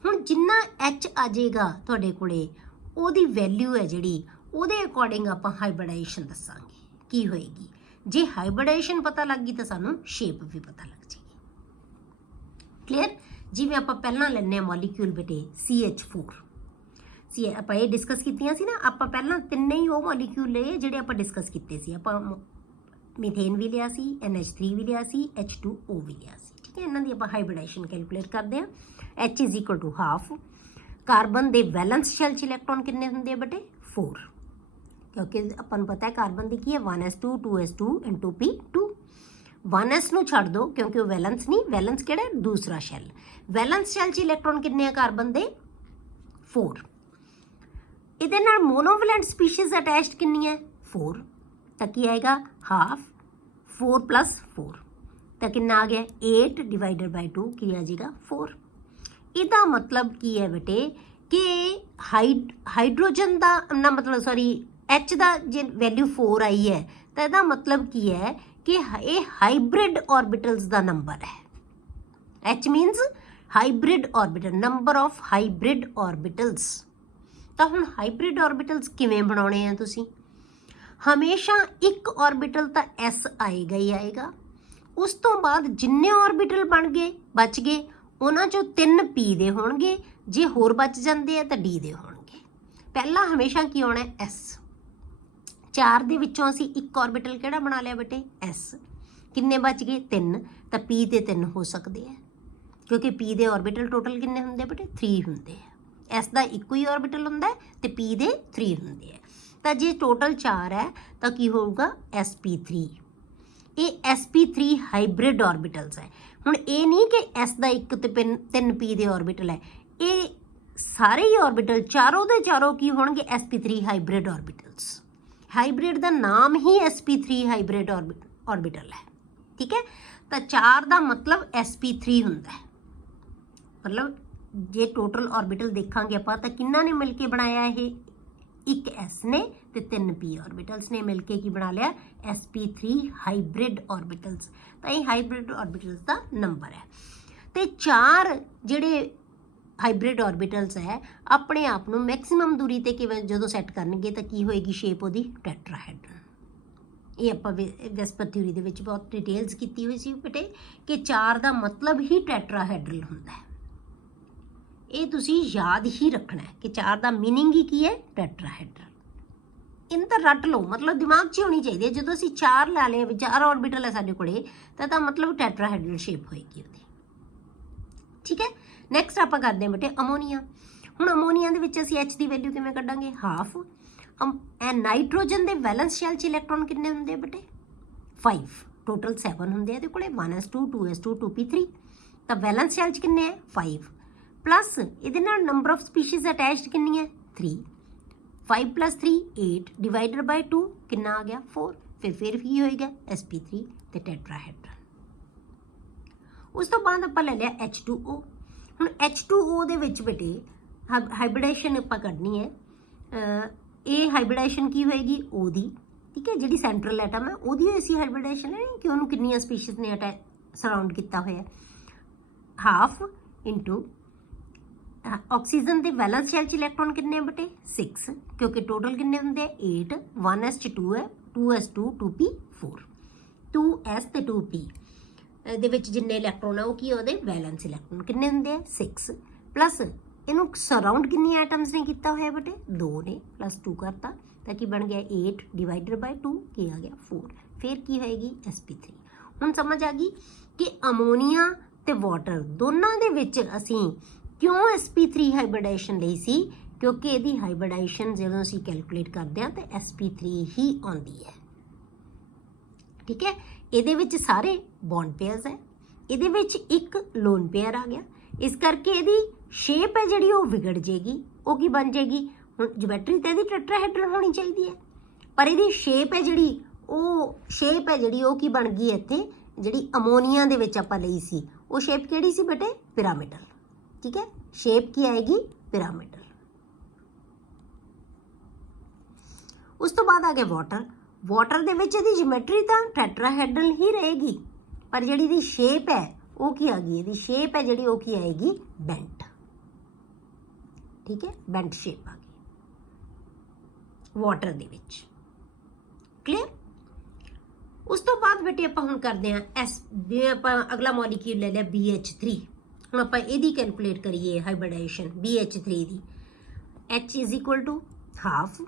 ਹੁਣ ਜਿੰਨਾ ਐਚ ਆ ਜਾਏਗਾ ਤੁਹਾਡੇ ਕੋਲੇ, ਉਹਦੀ ਵੈਲਿਊ ਹੈ ਜਿਹੜੀ, ਉਹਦੇ ਅਕੋਰਡਿੰਗ ਆਪਾਂ ਹਾਈਬ੍ਰਿਡਾਈਜੇਸ਼ਨ ਦੱਸਾਂਗੇ ਕੀ ਹੋਏਗੀ। ਜੇ ਹਾਈਬ੍ਰਿਡਾਈਜੇਸ਼ਨ ਪਤਾ ਲੱਗ ਗਈ ਤਾਂ ਸਾਨੂੰ ਸ਼ੇਪ ਵੀ ਪਤਾ ਲੱਗ ਜਾਏਗੀ। ਕਲੀਅਰ। ਜਿਵੇਂ ਆਪਾਂ ਪਹਿਲਾਂ ਲੈਂਦੇ ਹਾਂ ਮੋਲੀਕਿਊਲ ਬੇਟੇ CH4, ਆਪਾਂ ਇਹ ਡਿਸਕਸ ਕੀਤੀਆਂ ਸੀ ਨਾ, ਆਪਾਂ ਪਹਿਲਾਂ ਤਿੰਨੇ ਹੀ ਉਹ ਮੋਲੀਕਿਊਲ ਲਏ ਜਿਹੜੇ ਆਪਾਂ ਡਿਸਕਸ ਕੀਤੇ ਸੀ। ਆਪਾਂ ਮੀਥੇਨ ਵੀ ਲਿਆ ਸੀ, NH3 ਵੀ ਲਿਆ ਸੀ, H2O ਵੀ ਲਿਆ ਸੀ। ਠੀਕ ਹੈ, ਇਹਨਾਂ ਦੀ ਆਪਾਂ ਹਾਈਬ੍ਰਿਡਾਈਜੇਸ਼ਨ ਕੈਲਕੂਲੇਟ ਕਰਦੇ ਹਾਂ। H is equal to half. Carbon ਦੇ ਵੈਲੈਂਸ ਸ਼ੈਲ 'ਚ ਇਲੈਕਟ੍ਰੋਨ ਕਿੰਨੇ ਹੁੰਦੇ ਆ ਬੇਟੇ, 4, ਕਿਉਂਕਿ ਆਪਾਂ ਨੂੰ ਪਤਾ ਹੈ ਕਾਰਬਨ ਦੀ ਕੀ ਹੈ, 1s2 2s2 into p2। 1s ਨੂੰ ਛੱਡ ਦਿਓ ਕਿਉਂਕਿ ਉਹ ਵੈਲੈਂਸ ਨਹੀਂ, ਵੈਲੈਂਸ ਕਿਹੜਾ, ਦੂਸਰਾ ਸ਼ੈਲ। ਵੈਲੈਂਸ ਸ਼ੈਲ 'ਚ ਇਲੈਕਟ੍ਰੋਨ ਕਿੰਨੇ ਆ ਕਾਰਬਨ ਦੇ, 4। ਇਹਦੇ ਨਾਲ ਮੋਨੋਵੈਲੈਂਟ ਸਪੀਸ਼ੀਜ਼ ਅਟੈਚਡ ਕਿੰਨੀ ਹੈ, 4, ਤਾਂ ਕੀ ਆਏਗਾ, ਹਾਫ। 4 + 4 ਤਾਂ ਕਿੰਨਾ ਆ ਗਿਆ, 8 ਡਿਵਾਈਡਡ ਬਾਈ 2 ਕੀ ਆ ਜਾਏਗਾ, 4। ਇਹਦਾ ਮਤਲਬ ਕੀ ਹੈ ਬੇਟੇ ਕਿ ਹਾਈਡਰੋਜਨ ਦਾ ਨਾ ਮਤਲਬ ਸੌਰੀ H ਦਾ ਜੇ ਵੈਲਿਊ 4 ਆਈ ਹੈ ਤਾਂ ਇਹਦਾ ਮਤਲਬ ਕੀ ਹੈ ਕਿ ਇਹ ਹਾਈਬ੍ਰਿਡ ਆਰਬਿਟਲਸ ਦਾ ਨੰਬਰ ਹੈ। H means hybrid orbital, number of hybrid orbitals. ਤਾਂ ਹੁਣ ਹਾਈਬ੍ਰਿਡ ਆਰਬਿਟਲਸ ਕਿਵੇਂ ਬਣਾਉਣੇ ਆ ਤੁਸੀਂ, ਹਮੇਸ਼ਾ ਇੱਕ ਆਰਬਿਟਲ ਤਾਂ S ਆਏਗਾ ਹੀ ਆਏਗਾ। ਉਸ ਤੋਂ ਬਾਅਦ ਜਿੰਨੇ ਆਰਬਿਟਲ ਬਚ ਗਏ ਉਹਨਾਂ ਚੋਂ 3 P ਦੇ ਹੋਣਗੇ, ਜੇ ਹੋਰ ਬਚ ਜਾਂਦੇ ਆ ਤਾਂ D ਦੇ ਹੋਣਗੇ। ਪਹਿਲਾਂ ਹਮੇਸ਼ਾ ਕੀ ਆਉਣਾ, S। 4 ਦੇ ਵਿੱਚੋਂ ਅਸੀਂ ਇੱਕ ਆਰਬਿਟਲ ਕਿਹੜਾ ਬਣਾ ਲਿਆ ਬੇਟੇ, S। ਕਿੰਨੇ ਬਚ ਗਏ, 3, ਤਾਂ P ਦੇ 3 ਹੋ ਸਕਦੇ ਆ ਕਿਉਂਕਿ P ਦੇ ਆਰਬਿਟਲ ਟੋਟਲ ਕਿੰਨੇ ਹੁੰਦੇ ਬੇਟੇ, 3 ਹੁੰਦੇ ਆ। S ਦਾ ਇੱਕੋ ਹੀ ਆਰਬਿਟਲ ਹੁੰਦਾ ਤੇ P ਦੇ 3 ਹੁੰਦੇ ਆ। ਤਾਂ ਜੇ ਟੋਟਲ 4 ਹੈ ਤਾਂ ਕੀ ਹੋਊਗਾ, sp3। ਇਹ sp3 ਹਾਈਬ੍ਰਿਡ ਆਰਬਿਟਲਸ ਹੈ। ਹੁਣ ਇਹ ਨਹੀਂ ਕਿ S ਦਾ ਇੱਕ ਤੇ 3 P ਦੇ ਆਰਬਿਟਲ ਹੈ, ਇਹ ਸਾਰੇ ਹੀ ਆਰਬਿਟਲ ਚਾਰੋਂ ਦੇ ਚਾਰੋਂ ਕੀ ਹੋਣਗੇ, sp3 ਹਾਈਬ੍ਰਿਡ ਆਰਬਿਟਲਸ। ਹਾਈਬ੍ਰਿਡ ਦਾ ਨਾਮ ਹੀ sp3 ਹਾਈਬ੍ਰਿਡ ਆਰਬਿਟਲ ਹੈ। ਠੀਕ ਹੈ, ਤਾਂ 4 ਦਾ ਮਤਲਬ sp3 ਹੁੰਦਾ ਹੈ। ਮਤਲਬ ਜੇ ਟੋਟਲ ਆਰਬਿਟਲ ਦੇਖਾਂਗੇ ਆਪਾਂ ਤਾਂ ਕਿੰਨਾ ਨੇ ਮਿਲ ਕੇ ਬਣਾਇਆ, ਇਹ ਇੱਕ S ਨੇ ਤੇ 3 P ਆਰਬਿਟਲਸ ਨੇ ਮਿਲ ਕੇ ਕੀ ਬਣਾ ਲਿਆ, sp3 ਹਾਈਬ੍ਰਿਡ ਆਰਬਿਟਲਸ। ਤਾਂ ਇਹ ਹਾਈਬ੍ਰਿਡ ਆਰਬਿਟਲਸ ਦਾ ਨੰਬਰ ਹੈ। ਤੇ 4 ਜਿਹੜੇ ਹਾਈਬ੍ਰਿਡ ਆਰਬਿਟਲਸ ਹੈ ਆਪਣੇ ਆਪ ਨੂੰ ਮੈਕਸਿਮਮ ਦੂਰੀ ਤੇ ਕਿਵੇਂ ਜਦੋਂ ਸੈੱਟ ਕਰਨਗੇ ਤਾਂ ਕੀ ਹੋਏਗੀ ਸ਼ੇਪ ਉਹਦੀ, ਟੈਟਰਾਹੈਡਰਨ। ਇਹ ਆਪਾਂ ਵੈਸਪਰ ਥਿਊਰੀ ਦੇ ਵਿੱਚ ਬਹੁਤ ਡਿਟੇਲਸ ਕੀਤੀ ਹੋਈ ਸੀ ਬੇਟੇ ਕਿ 4 ਦਾ ਮਤਲਬ ਹੀ ਟੈਟਰਾਹੈਡਰਲ ਹੁੰਦਾ ਹੈ। ਇਹ ਤੁਸੀਂ ਯਾਦ ਹੀ ਰੱਖਣਾ ਹੈ ਕਿ 4 ਦਾ ਮੀਨਿੰਗ ਹੀ ਕੀ ਹੈ, ਟੈਟਰਾਹੈਡਰਲ। ਇਹਨਾਂ ਤਾਂ ਰੱਟ ਲਓ, ਮਤਲਬ ਦਿਮਾਗ 'ਚ ਹੋਣੀ ਚਾਹੀਦੀ ਹੈ। ਜਦੋਂ ਅਸੀਂ 4 ਲਾ ਲਏ, 4 ਆਰਬਿਟਲ ਹੈ ਸਾਡੇ ਕੋਲੇ, ਤਾਂ ਮਤਲਬ ਟੈਟਰਾਹੈਡਰਲ ਸ਼ੇਪ ਹੋਏਗੀ ਉਹਦੀ। ਠੀਕ ਹੈ, ਨੈਕਸਟ ਆਪਾਂ ਕਰਦੇ ਹਾਂ ਬੇਟੇ ਅਮੋਨੀਆ। ਹੁਣ ਅਮੋਨੀਆ ਦੇ ਵਿੱਚ ਅਸੀਂ H ਦੀ ਵੈਲਿਊ ਕਿਵੇਂ ਕੱਢਾਂਗੇ, ਹਾਫ। ਨਾਈਟ੍ਰੋਜਨ ਦੇ ਵੈਲੈਂਸ ਸ਼ੈਲ 'ਚ ਇਲੈਕਟ੍ਰੋਨ ਕਿੰਨੇ ਹੁੰਦੇ ਬੇਟੇ, 5, ਟੋਟਲ 7 ਹੁੰਦੇ ਆ ਇਹਦੇ ਕੋਲੇ, 1s2 2s2 2p3। ਤਾਂ ਵੈਲੈਂਸ ਸ਼ੈਲ 'ਚ ਕਿੰਨੇ ਹੈ, 5 ਪਲੱਸ ਇਹਦੇ ਨਾਲ ਨੰਬਰ ਆਫ ਸਪੀਸ਼ੀਜ਼ ਅਟੈਚਡ ਕਿੰਨੀ ਹੈ, 3। 5 + 3 8 ਡਿਵਾਈਡਡ ਬਾਈ 2 ਕਿੰਨਾ ਆ ਗਿਆ, 4। ਫਿਰ ਕੀ ਹੋਏਗਾ, sp3 ਤੇ ਟੈਟਰਾਹੈਡਰਨ। ਉਸ ਤੋਂ ਬਾਅਦ ਆਪਾਂ ਲੈ ਲਿਆ H2O। ਹੁਣ H2O ਦੇ ਵਿੱਚ ਬੇਟੇ ਹਾਈਬ੍ਰਿਡਾਈਜੇਸ਼ਨ ਆਪਾਂ ਕੱਢਣੀ ਹੈ। ਇਹ ਹਾਈਬ੍ਰਿਡਾਈਜੇਸ਼ਨ ਕੀ ਹੋਏਗੀ, O ਦੀ। ਠੀਕ ਹੈ, ਜਿਹੜੀ ਸੈਂਟਰਲ ਐਟਮ ਹੈ ਉਹਦੀ ਅਸੀਂ ਹਾਈਬ੍ਰਿਡਾਈਜੇਸ਼ਨ ਹੈ ਕਿ ਉਹਨੂੰ ਕਿੰਨੀਆਂ ਸਪੀਸ਼ੀਜ਼ ਨੇ ਸਰਾਊਂਡ ਕੀਤਾ ਹੋਇਆ, ਹਾਫ ਇੰਟੂ ਆਕਸੀਜਨ ਦੇ ਵੈਲੈਂਸ ਸ਼ੈਲ 'ਚ ਇਲੈਕਟ੍ਰੋਨ ਕਿੰਨੇ ਆ ਬੇਟੇ, 6, ਕਿਉਂਕਿ ਟੋਟਲ ਕਿੰਨੇ ਹੁੰਦੇ ਆ, 8। 1s 'ਚ 2 ਹੈ, 2s2 2p 4। 2s ਤੇ 2p ਦੇ ਵਿੱਚ ਜਿੰਨੇ ਇਲੈਕਟ੍ਰੋਨ ਆ ਉਹ ਕੀ ਉਹਦੇ ਵੈਲੈਂਸ ਇਲੈਕਟ੍ਰੋਨ ਕਿੰਨੇ ਹੁੰਦੇ ਆ, 6 ਪਲੱਸ ਇਹਨੂੰ ਸਰਾਊਂਡ ਕਿੰਨੀ ਐਟਮਸ ਨੇ ਕੀਤਾ ਹੋਇਆ ਬੇਟੇ, 2 ਨੇ, ਪਲੱਸ 2 ਕਰਤਾ ਤਾਂ ਕੀ ਬਣ ਗਿਆ, 8 ਡਿਵਾਈਡਡ ਬਾਈ 2 ਕੀ ਆ ਗਿਆ, 4। ਫਿਰ ਕੀ ਹੋਏਗੀ, sp3। ਹੁਣ ਸਮਝ ਆ ਗਈ ਕਿ ਅਮੋਨੀਆ ਤੇ ਵਾਟਰ ਦੋਨਾਂ ਦੇ ਵਿੱਚ ਅਸੀਂ ਕਿਉਂ sp3 ਹਾਈਬ੍ਰਿਡਾਈਜੇਸ਼ਨ ਲਈ ਸੀ, ਕਿਉਂਕਿ ਇਹਦੀ ਹਾਈਬ੍ਰਿਡਾਈਜੇਸ਼ਨ ਜਦੋਂ ਅਸੀਂ ਕੈਲਕੂਲੇਟ ਕਰਦੇ ਹਾਂ ਤਾਂ sp3 ਹੀ ਆਉਂਦੀ ਹੈ। ਠੀਕ ਹੈ, ਇਹਦੇ ਵਿੱਚ ਸਾਰੇ ਬੌਂਡ ਪੇਅਰਸ ਹੈ, ਇਹਦੇ ਵਿੱਚ ਇੱਕ ਲੋਨ ਪੇਅਰ ਆ ਗਿਆ, ਇਸ ਕਰਕੇ ਇਹਦੀ ਸ਼ੇਪ ਹੈ ਜਿਹੜੀ ਉਹ ਵਿਗੜ ਜੇਗੀ। ਉਹ ਕੀ ਬਣ ਜੇਗੀ, ਹੁਣ ਜਿਓਮੈਟਰੀ ਤਾਂ ਇਹਦੀ ਟੈਟਰਾਹੈਡਰਲ ਹੋਣੀ ਚਾਹੀਦੀ ਹੈ, ਪਰ ਇਹਦੀ ਸ਼ੇਪ ਹੈ ਜਿਹੜੀ ਉਹ ਕੀ ਬਣ ਗਈ ਇੱਥੇ, ਜਿਹੜੀ ਅਮੋਨੀਆ ਦੇ ਵਿੱਚ ਆਪਾਂ ਲਈ ਸੀ ਉਹ ਸ਼ੇਪ ਕਿਹੜੀ ਸੀ ਬੇਟੇ, ਪਿਰਾਮਿਡਲ। ਠੀਕ ਹੈ, ਸ਼ੇਪ ਕੀ ਆਏਗੀ, ਪਿਰਾਮਿਡਲ। ਉਸ ਤੋਂ ਬਾਅਦ ਆ ਗਿਆ ਵਾਟਰ ਦੇ ਵਿੱਚ ਇਹਦੀ ਜਿਓਮੈਟਰੀ ਤਾਂ ਟੈਟਰਾਹੈਡਰਲ ਹੀ ਰਹੇਗੀ, ਪਰ ਜਿਹੜੀ ਇਹਦੀ ਸ਼ੇਪ ਹੈ ਉਹ ਕੀ ਆ ਗਈ, ਇਹਦੀ ਸ਼ੇਪ ਹੈ ਜਿਹੜੀ ਉਹ ਕੀ ਆਏਗੀ, ਬੈਂਟ। ਠੀਕ ਹੈ, ਬੈਂਟ ਸ਼ੇਪ ਆ ਗਈ ਵਾਟਰ ਦੇ ਵਿੱਚ। ਕਲੀਅਰ। ਉਸ ਤੋਂ ਬਾਅਦ ਬੇਟੇ ਆਪਾਂ ਹੁਣ ਕਰਦੇ ਹਾਂ ਜਿਵੇਂ ਆਪਾਂ ਅਗਲਾ ਮੋਲੀਕਿਊਲ ਲੈ ਲਿਆ BH3। ਹੁਣ ਆਪਾਂ ਇਹਦੀ ਕੈਲਕੂਲੇਟ ਕਰੀਏ ਹਾਈਬ੍ਰਿਡਾਈਜੇਸ਼ਨ BH3 ਦੀ। H is equal to half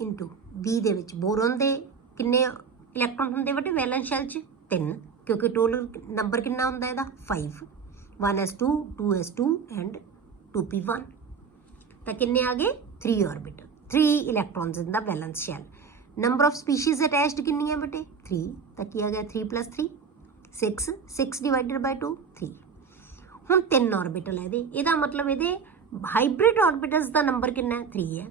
into B ਦੇ ਵਿੱਚ ਬੋਰੋਨ ਦੇ ਕਿੰਨੇ ਇਲੈਕਟ੍ਰੋਨ ਹੁੰਦੇ ਬੇਟੇ ਵੈਲੈਂਸ ਸ਼ੈਲ 'ਚ, 3, ਕਿਉਂਕਿ ਟੋਟਲ ਨੰਬਰ ਕਿੰਨਾ ਹੁੰਦਾ ਇਹਦਾ 5, 1s2 2s2 ਐਂਡ 2p1, ਤਾਂ ਕਿੰਨੇ ਆ ਗਏ 3 orbital, 3 electrons in the valence shell. Number of species attached ਕਿੰਨੀ ਹੈ ਬੇਟੇ 3, ਤਾਂ ਕੀ ਆ ਗਿਆ 3 + 3 6, 6 ਡਿਵਾਈਡਡ ਬਾਈ 2 3। ਹੁਣ 3 ਆਰਬਿਟਲ ਹੈ ਇਹਦਾ ਮਤਲਬ ਇਹਦੇ ਹਾਈਬ੍ਰਿਡ ਆਰਬਿਟਲਸ ਦਾ ਨੰਬਰ ਕਿੰਨਾ ਹੈ 3 ਹੈ।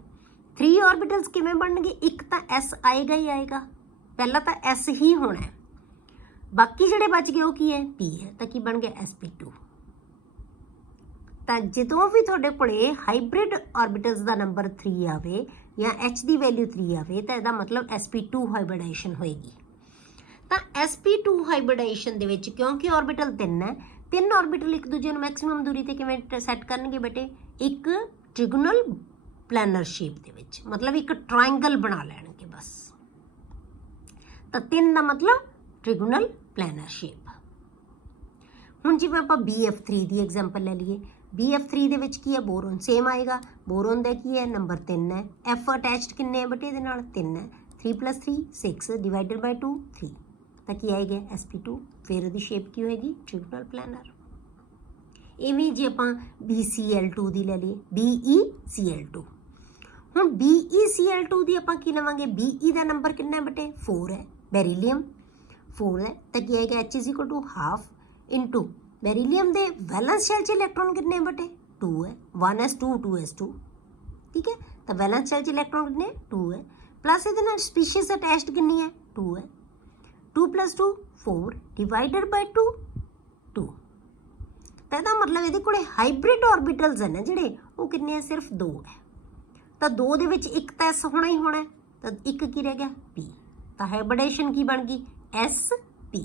3 ਆਰਬਿਟਲਸ ਕਿਵੇਂ ਬਣਨਗੇ, ਇੱਕ ਤਾਂ S ਆਏਗਾ ਹੀ ਆਏਗਾ, ਪਹਿਲਾਂ ਤਾਂ S ਹੀ ਹੋਣਾ ਹੈ, ਬਾਕੀ ਜਿਹੜੇ ਬਚ ਗਏ ਉਹ ਕੀ ਹੈ P ਹੈ, ਤਾਂ ਕੀ ਬਣ ਗਿਆ sp2। ਤਾਂ ਜਦੋਂ ਵੀ ਤੁਹਾਡੇ ਕੋਲੇ ਹਾਈਬ੍ਰਿਡ ਆਰਬਿਟਲਸ ਦਾ ਨੰਬਰ 3 ਆਵੇ ਜਾਂ H ਦੀ ਵੈਲਿਊ 3 ਆਵੇ ਤਾਂ ਇਹਦਾ ਮਤਲਬ sp2 ਹਾਈਬ੍ਰਿਡਾਈਜੇਸ਼ਨ ਹੋਏਗੀ। ਤਾਂ sp2 ਹਾਈਬ੍ਰਿਡਾਈਜੇਸ਼ਨ ਦੇ ਵਿੱਚ ਕਿਉਂਕਿ ਆਰਬਿਟਲ 3 ਹੈ, 3 ਆਰਬਿਟਲ ਇੱਕ ਦੂਜੇ ਨੂੰ ਮੈਕਸਿਮਮ ਦੂਰੀ ਤੇ ਕਿਵੇਂ ਸੈੱਟ ਕਰਨਗੇ ਬੇਟੇ, ਇੱਕ ਟ੍ਰਿਗੋਨਲ ਪਲੈਨਰ ਸ਼ੇਪ ਦੇ ਵਿੱਚ, ਮਤਲਬ ਇੱਕ ਟ੍ਰਾਇੰਗਲ ਬਣਾ ਲੈਣਗੇ ਬਸ। ਤਾਂ 3 ਦਾ ਮਤਲਬ ਟ੍ਰਿਗੋਨਲ ਪਲੈਨਰ ਸ਼ੇਪ। ਹੁਣ ਜਿਵੇਂ ਆਪਾਂ BF3 ਦੀ ਐਗਜ਼ਾਮਪਲ ਲੈ ਲਈਏ, BF3 ਦੇ ਵਿੱਚ ਕੀ ਹੈ, ਬੋਰੋਨ ਸੇਮ ਆਏਗਾ, ਬੋਰੋਨ ਦਾ ਕੀ ਹੈ ਨੰਬਰ 3 ਹੈ, F ਅਟੈਚਡ ਕਿੰਨੇ ਹੈ ਬੇਟੇ ਇਹਦੇ ਨਾਲ 3 ਹੈ, 3 + 3 6 ਡਿਵਾਈਡਡ ਬਾਈ 2 3, ਤਾਂ ਕੀ ਆਏਗਾ sp2। ਫਿਰ ਉਹਦੀ ਸ਼ੇਪ ਕੀ ਹੋਏਗੀ, ਟ੍ਰਿਗੋਨਲ ਪਲੈਨਰ। ਇਵੇਂ ਜੇ ਆਪਾਂ BeCl2 ਦੀ ਲੈ ਲਈਏ, BeCl2। ਹੁਣ BeCl2 ਦੀ ਆਪਾਂ ਕੀ ਲਵਾਂਗੇ, Be ਦਾ ਨੰਬਰ ਕਿੰਨਾ ਹੈ ਬੇਟੇ 4 ਹੈ, ਬੈਰੀਲੀਅਮ 4 ਹੈ, ਤਾਂ ਕੀ ਆਏਗਾ H is equal to half into beryllium ਦੇ ਵੈਲੈਂਸ ਸ਼ੈਲ 'ਚ ਇਲੈਕਟ੍ਰੋਨ ਕਿੰਨੇ ਬੇਟੇ 2 ਹੈ, 1s2 2s2। ਠੀਕ ਹੈ, ਤਾਂ ਵੈਲੈਂਸ ਸ਼ੈਲ 'ਚ ਇਲੈਕਟ੍ਰੋਨ ਕਿੰਨੇ 2 ਹੈ, ਪਲੱਸ ਇਹਦੇ ਨਾਲ ਸਪੀਸ਼ੀਜ਼ ਅਟੈਚਡ ਕਿੰਨੀ ਹੈ 2 ਹੈ, 2 + 2 4 ਡਿਵਾਈਡਡ ਬਾਈ 2 2। ਤਾਂ ਇਹਦਾ ਮਤਲਬ ਇਹਦੇ ਕੋਲੇ ਹਾਈਬ੍ਰਿਡ ਆਰਬਿਟਲਸ ਹੈ ਨਾ ਜਿਹੜੇ ਉਹ ਕਿੰਨੇ ਆ, ਸਿਰਫ 2 ਹੈ। ਤਾਂ 2 ਦੇ ਵਿੱਚ ਇੱਕ ਤਾਂ S ਹੋਣਾ ਹੀ ਹੋਣਾ, ਤਾਂ ਇੱਕ ਕੀ ਰਹਿ ਗਿਆ P, ਤਾਂ ਹਾਈਬ੍ਰਿਡਾਈਜੇਸ਼ਨ ਕੀ ਬਣ ਗਈ sp।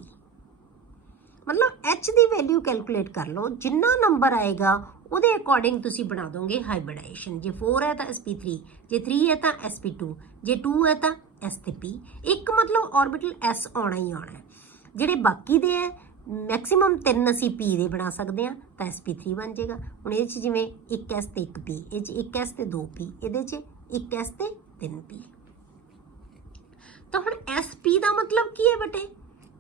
ਮਤਲਬ H ਦੀ ਵੈਲਿਊ ਕੈਲਕੂਲੇਟ ਕਰ ਲਓ, ਜਿੰਨਾ ਨੰਬਰ ਆਏਗਾ ਉਹਦੇ ਅਕੋਰਡਿੰਗ ਤੁਸੀਂ ਬਣਾ ਦੋਗੇ ਹਾਈਬ੍ਰਿਡਾਈਜੇਸ਼ਨ। ਜੇ 4 ਹੈ ਤਾਂ sp3, ਜੇ 3 ਹੈ ਤਾਂ sp2, ਜੇ 2 ਹੈ ਤਾਂ S ਤੇ P। ਇੱਕ ਮਤਲਬ ਆਰਬਿਟਲ S ਆਉਣਾ ਹੀ ਆਉਣਾ ਹੈ। ਜਿਹੜੇ ਬਾਕੀ ਦੇ ਹੈ ਮੈਕਸਿਮਮ 3 ਅਸੀਂ P ਦੇ ਬਣਾ ਸਕਦੇ ਹਾਂ, ਤਾਂ sp3 ਬਣ ਜਾਏਗਾ। ਹੁਣ ਇਹ 'ਚ ਜਿਵੇਂ 1s ਤੇ 1p, ਇਹ 'ਚ 1s ਤੇ 2p, ਇਹਦੇ 'ਚ 1s ਤੇ 3p। ਤਾਂ ਹੁਣ sp ਦਾ ਮਤਲਬ ਕੀ ਹੈ ਬੇਟੇ,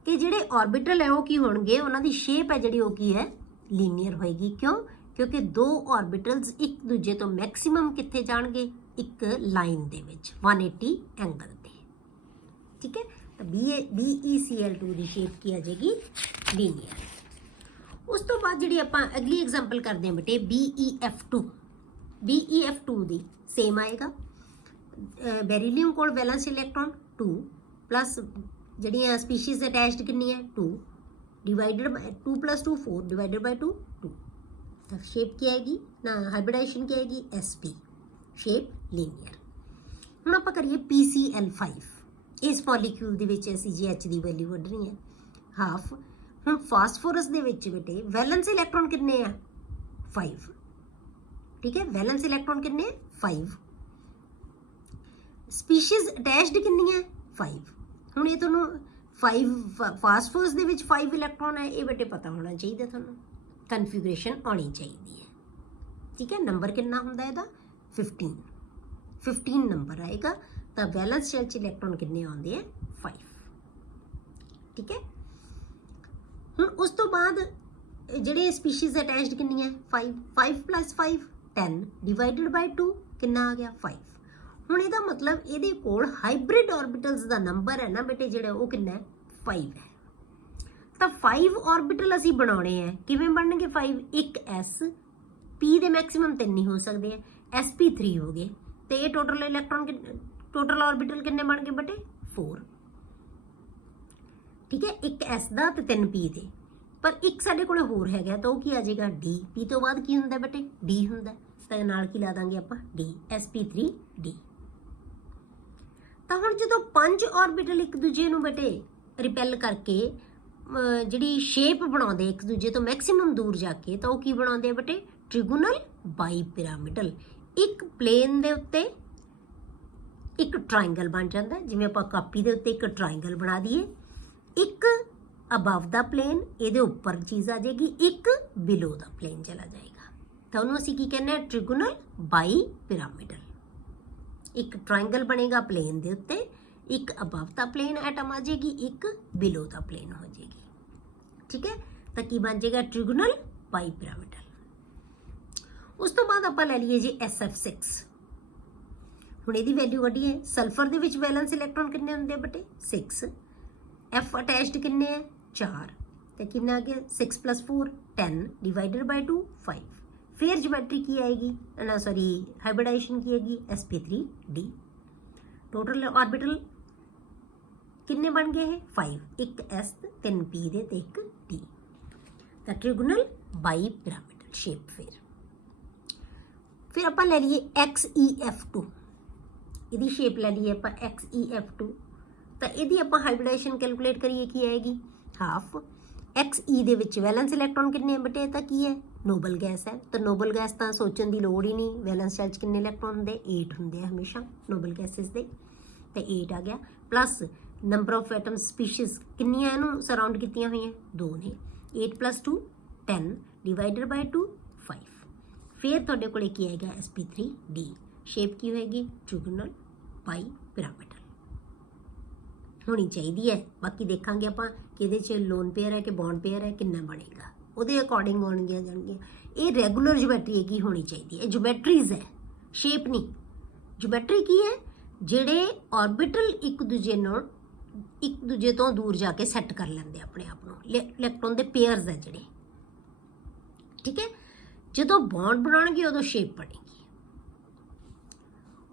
ਕਿ ਜਿਹੜੇ ਆਰਬਿਟਲ ਹੈ ਉਹ ਕੀ ਹੋਣਗੇ, ਉਹਨਾਂ ਦੀ ਸ਼ੇਪ ਹੈ ਜਿਹੜੀ ਉਹ ਕੀ ਹੈ ਲੀਨੀਅਰ ਹੋਏਗੀ। ਕਿਉਂ, ਕਿਉਂਕਿ 2 ਆਰਬਿਟਲਸ ਇੱਕ ਦੂਜੇ ਤੋਂ ਮੈਕਸਿਮਮ ਕਿੱਥੇ ਜਾਣਗੇ, ਇੱਕ ਲਾਈਨ ਦੇ ਵਿੱਚ 180 ਐਂਗਲ ਤੇ। ਠੀਕ ਹੈ, ਤਾਂ BeCl2 ਦੀ ਸ਼ੇਪ ਕੀ ਆ ਜਾਏਗੀ, ਲੀਨੀਅਰ। ਉਸ ਤੋਂ ਬਾਅਦ ਜਿਹੜੀ ਆਪਾਂ ਅਗਲੀ ਐਗਜ਼ਾਮਪਲ ਕਰਦੇ ਹਾਂ ਬੇਟੇ BeF2। BeF2 ਦੀ ਸੇਮ ਆਏਗਾ, ਬੈਰੀਲੀਅਮ ਕੋਲ ਵੈਲੈਂਸ ਇਲੈਕਟ੍ਰੋਨ 2 ਪਲੱਸ ਜਿਹੜੀਆਂ ਸਪੀਸ਼ੀਜ਼ ਅਟੈਚਡ ਕਿੰਨੀ ਹੈ 2 ਡਿਵਾਈਡਡ ਬਾਈ 2 + 2 4 ਡਿਵਾਈਡਡ ਬਾਈ 2 2। ਤਾਂ ਸ਼ੇਪ ਕੀ ਆਏਗੀ ਨਾ, ਹਾਈਬ੍ਰਿਡਾਈਜੇਸ਼ਨ ਕੀ ਆਏਗੀ sp, ਸ਼ੇਪ ਲੀਨੀਅਰ। ਹੁਣ ਆਪਾਂ ਕਰੀਏ PCl5। ਇਸ ਮੋਲੀਕਿਊਲ ਦੇ ਵਿੱਚ ਅਸੀਂ ਜੀ H ਦੀ ਵੈਲਿਊ ਕੱਢਣੀ ਹੈ ਹਾਫ। ਹੁਣ ਫਾਸਫੋਰਸ ਦੇ ਵਿੱਚ ਬੇਟੇ ਵੈਲੈਂਸ ਇਲੈਕਟ੍ਰੋਨ ਕਿੰਨੇ ਆ 5। ਠੀਕ ਹੈ, ਵੈਲੈਂਸ ਇਲੈਕਟ੍ਰੋਨ ਕਿੰਨੇ 5, ਸਪੀਸ਼ੀਜ਼ ਅਟੈਚਡ ਕਿੰਨੀ ਹੈ 5। ਹੁਣ ਇਹ ਤੁਹਾਨੂੰ 5 ਫਾਸਫੋਰਸ ਦੇ ਵਿੱਚ 5 ਇਲੈਕਟ੍ਰੋਨ ਹੈ, ਇਹ ਬੇਟੇ ਪਤਾ ਹੋਣਾ ਚਾਹੀਦਾ ਤੁਹਾਨੂੰ, ਕਨਫਿਗਰੇਸ਼ਨ ਆਉਣੀ ਚਾਹੀਦੀ ਹੈ। ਠੀਕ ਹੈ, ਨੰਬਰ ਕਿੰਨਾ ਹੁੰਦਾ ਇਹਦਾ 15 ਨੰਬਰ ਆਏਗਾ, ਤਾਂ ਵੈਲੈਂਸ ਸ਼ੈਲ 'ਚ ਇਲੈਕਟ੍ਰੋਨ ਕਿੰਨੇ ਆਉਂਦੇ ਆ 5। ਠੀਕ ਹੈ, ਹੁਣ ਉਸ ਤੋਂ ਬਾਅਦ ਜਿਹੜੇ ਸਪੀਸ਼ੀਜ਼ ਅਟੈਚਡ ਕਿੰਨੀ ਹੈ 5 + 5 10 ਡਿਵਾਈਡਡ ਬਾਈ 2 ਕਿੰਨਾ ਆ ਗਿਆ 5। ਹੁਣ ਇਹਦਾ ਮਤਲਬ ਇਹਦੇ ਕੋਲ ਹਾਈਬ੍ਰਿਡ ਆਰਬਿਟਲਸ ਦਾ ਨੰਬਰ ਹੈ ਨਾ ਬੇਟੇ ਜਿਹੜਾ ਉਹ ਕਿੰਨਾ ਹੈ 5 ਹੈ। ਤਾਂ 5 ਆਰਬਿਟਲ ਅਸੀਂ ਬਣਾਉਣੇ ਹੈ, ਕਿਵੇਂ ਬਣਨਗੇ 5, ਇੱਕ S, P ਦੇ ਮੈਕਸਿਮਮ 3 ਹੀ ਹੋ ਸਕਦੇ ਆ, sp3 ਹੋ ਗਏ, तो ये टोटल इलैक्ट्रॉन टोटल ऑर्बिटल कितने बन गए बेटे 4। ठीक है, एक एस का तो 3 पी दे, पर एक साडे कोले होर हैगा तो की आ जाएगा डी। पी तो बाद की हुंदा बेटे डी हुंदा, तो नाल की ला दांगे आपां डी sp3d। तो हुण जदों 5 ऑर्बिटल एक दूजे नूं बेटे रिपैल करके जिहड़ी शेप बनाउंदे एक दूजे तो मैक्सीमम दूर जाके, तो की बनाउंदे बेटे ट्रिगोनल बाईपिरामिडल। एक प्लेन दे उत्ते एक ट्राइंगल बन जाता, जिवें आपां कापी दे उत्ते एक ट्राइंगल बना दईए, एक अबव द प्लेन ये उपर चीज़ आ जाएगी, एक बिलो द प्लेन चला जाएगा, तो उन्होंने असीं की कहने ट्रिगोनल बाईपिरामिडल। एक ट्राइंगल बनेगा प्लेन दे उत्ते, एक अबव द प्लेन एटम आ जाएगी, एक बिलो द प्लेन हो जाएगी। ठीक है, तो की बन जाएगा ट्रिगोनल बाईपिरामिडल। उस तो बाद आपां लै लईए जी SF6। हुण इहदी वैल्यू कड्ढी है, सल्फर दे विच वैलेंस इलैक्ट्रॉन कितने हुंदे बेटे 6, F अटैच्ड कितने है 4, तो कितना आ गया 6 + 4 10 डिवाइडेड बाय 2 5। फिर ज्योमेट्री की आएगी ना, सॉरी हाइब्रिडाइजेशन की आएगी sp3d। टोटल ऑर्बिटल कितने बन गए हैं 5, एक S 3 P दे ते एक D। तो ट्रिगोनल बाईपिरामिडल शेप। फिर आप ले लीए XEF2, इहदी शेप ले लीए आप XEF2, तो यदि आप हाइब्रिडाइजेशन कैलकुलेट करिए की आएगी हाफ। XE दे विच वैलेंस इलैक्ट्रॉन कितने बेटे, तो की है नोबल गैस है, तो नोबल गैस तो सोचने की लोड़ ही नहीं, वैलेंस चार्ज कितने इलैक्ट्रॉन होंगे 8 होंगे हमेशा नोबल गैसेस दे, तो 8 आ गया। Plus number of atom species कितनियां इनू सराउंड कीतियां हुई 2 ने, 8 + 2 10 डिवाइडेड बाय 2 5। फिर तुहाडे कोले की आएगा sp3d। शेप की होएगी ट्रिगोनल बाईपिरामिडल होनी चाहिए है। बाकी देखांगे आपां कि इहदे च लोन पेयर है कि बॉन्ड पेयर है, कितना बनेगा उहदे अकॉर्डिंग होणगियां जाणगियां। ये रेगूलर ज्योमेट्री की होनी चाहिए है, ज्योमेट्रीज है शेप नहीं। ज्योमेट्री की है जिहड़े ऑर्बिटल एक दूजे तो दूर जाके सैट कर लेंदे अपने आप नूं, इलैक्ट्रॉन दे पेयर्स है जिहड़े। ठीक है, जदों बॉन्ड बनाउणगे उदों शेप बनेगी।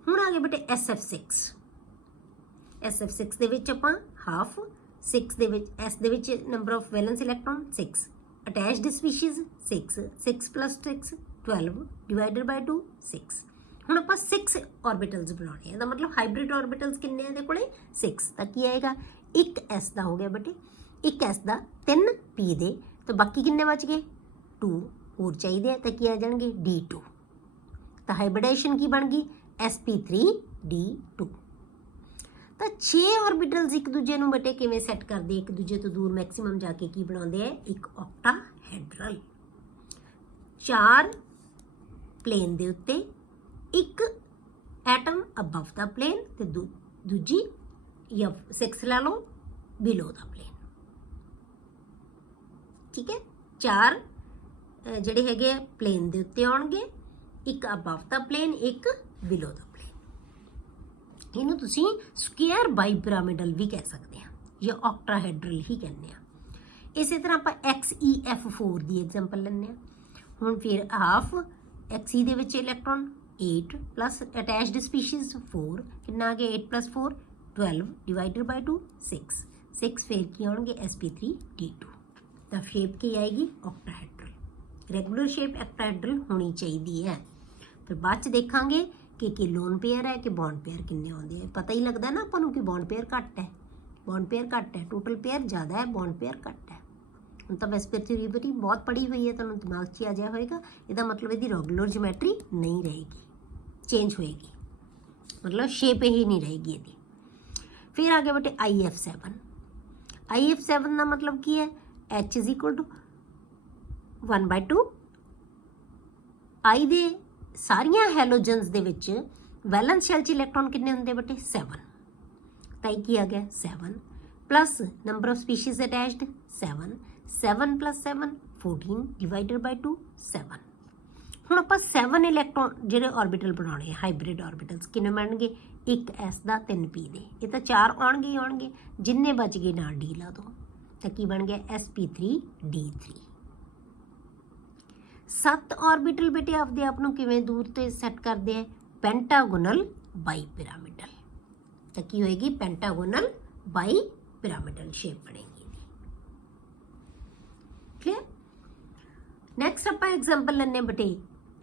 हुण आ गए बेटे SF6। SF6 दे विच आपां half, 6 they which S they which number of valence electron 6, attached species 6, 6 + 6 12 divided by 2 6। हुण आपां 6 ऑर्बिटल्स बनाने हैं, मतलब हाइब्रिड ऑर्बिटल्स कितने हैं कोले 6, तो की आएगा एक S का हो गया बेटे, एक S का 3 P दे, तो बाकी कितने बच गए 2 होर चाहिए, तो की आ जाएंगे D2। तो हाइब्रिडाइजेशन की बन गई sp3d2। तो 6 ऑर्बिटल्स एक दूजे नूं बेटे किवें सैट करदे, एक दूजे तो दूर मैक्सीमम जाके की बनाउंदे है एक ऑक्टाहेड्रल। 4 प्लेन दे उत्ते एक एटम अबव द प्लेन ते दूजी या 6 ला लो बिलो द प्लेन। ठीक है, 4 ਜਿਹੜੇ ਹੈਗੇ प्लेन ਦੇ ਉੱਤੇ ਆਉਣਗੇ, ਇੱਕ ਅਬਵ ਦਾ प्लेन ਇੱਕ ਬਿਲੋ ਦਾ प्लेन। ਇਹਨੂੰ ਤੁਸੀਂ ਸਕੁਅਰ ਬਾਈਪਿਰਾਮਿਡਲ ਵੀ ਕਹਿ ਸਕਦੇ ਆ ਜਾਂ ਆਕਟਾਹੈਡਰਲ ਹੀ ਕਹਿੰਦੇ ਆ। ਇਸੇ ਤਰ੍ਹਾਂ ਆਪਾਂ XEF4 ਦੀ ਐਗਜ਼ਾਮਪਲ ਲੈਂਦੇ ਆ। ਹੁਣ ਫਿਰ ਹਾਫ XE ਦੇ ਵਿੱਚ ਇਲੈਕਟ੍ਰੋਨ 8 प्लस अटैच्ड स्पीशीज 4, कितना आ गया 8 + 4 12 डिवाइडेड बाय 2 6 6 फिर की आएंगे sp3d2। तो शेप की आएगी ऑक्टाहेड्रल। रेगुलर शेप ऑक्टाहेड्रल होनी चाहिए है। फिर बाद च देखांगे कि लोन पेयर है कि बॉन्ड पेयर किन्ने आउंदे हैं। पता ही लगता है ना आपां नूं कि बॉन्ड पेयर घट है, बॉन्ड पेयर घट है, टोटल पेयर ज़्यादा है, बॉन्ड पेयर घट है। ਹੁਣ ਤਾਂ ਵੈਸਪਰ ਥਿਊਰੀ ਬਹੁਤ ਪੜ੍ਹੀ ਹੋਈ ਹੈ, ਤੁਹਾਨੂੰ ਦਿਮਾਗ 'ਚ ਆ ਜਾਇਆ ਹੋਏਗਾ। ਇਹਦਾ ਮਤਲਬ ਇਹਦੀ ਰੈਗੂਲਰ ਜਿਓਮੈਟਰੀ ਨਹੀਂ ਰਹੇਗੀ, ਚੇਂਜ ਹੋਏਗੀ, मतलब शेप ही नहीं रहेगी ਇਹਦੀ। फिर आगे बेटे IF7। IF7 का मतलब की है H = 1/2। आई दे सारिया हैलोजन्स दे विच वैलेंस शैल च इलैक्ट्रॉन कितने होंगे बेटे 7। तो की आ गया 7 plus number of species attached 7 7 + 7 14 divided by 2 7। ਹੁਣ ਆਪਾਂ 7 ਇਲੈਕਟ੍ਰੋਨ ਜਿਹੜੇ ਆਰਬਿਟਲ ਬਣਾਉਣੇ ਆ ਹਾਈਬ੍ਰਿਡ ਆਰਬਿਟਲਸ ਕਿੰਨੇ ਬਣਨਗੇ, ਇੱਕ S ਦਾ 3 P ਦੇ, ਇਹ ਤਾਂ 4 ਆਉਣਗੇ ਹੀ ਆਉਣਗੇ, ਜਿੰਨੇ ਬਚ ਗਏ ਨਾਲ D ਲਾ ਦੋ, ਤਾਂ ਕੀ ਬਣ ਗਿਆ sp3d3। 7 ਆਰਬਿਟਲ ਬੇਟੇ ਆਪਦੇ ਆਪ ਨੂੰ ਕਿਵੇਂ ਦੂਰ ਤੇ ਸੈੱਟ ਕਰਦੇ ਆ, ਪੈਂਟਾਗੋਨਲ ਬਾਈ ਪਿਰਾਮਿਡਲ। ਤਾਂ ਕੀ ਹੋਏਗੀ? ਪੈਂਟਾਗੋਨਲ ਬਾਈ ਪਿਰਾਮਿਡਲ ਸ਼ੇਪ ਬਣੇਗੀ। ਕਲੀਅਰ? ਨੈਕਸਟ ਆਪਾਂ ਐਗਜ਼ਾਮਪਲ ਲੈਂਦੇ ਬਟੇ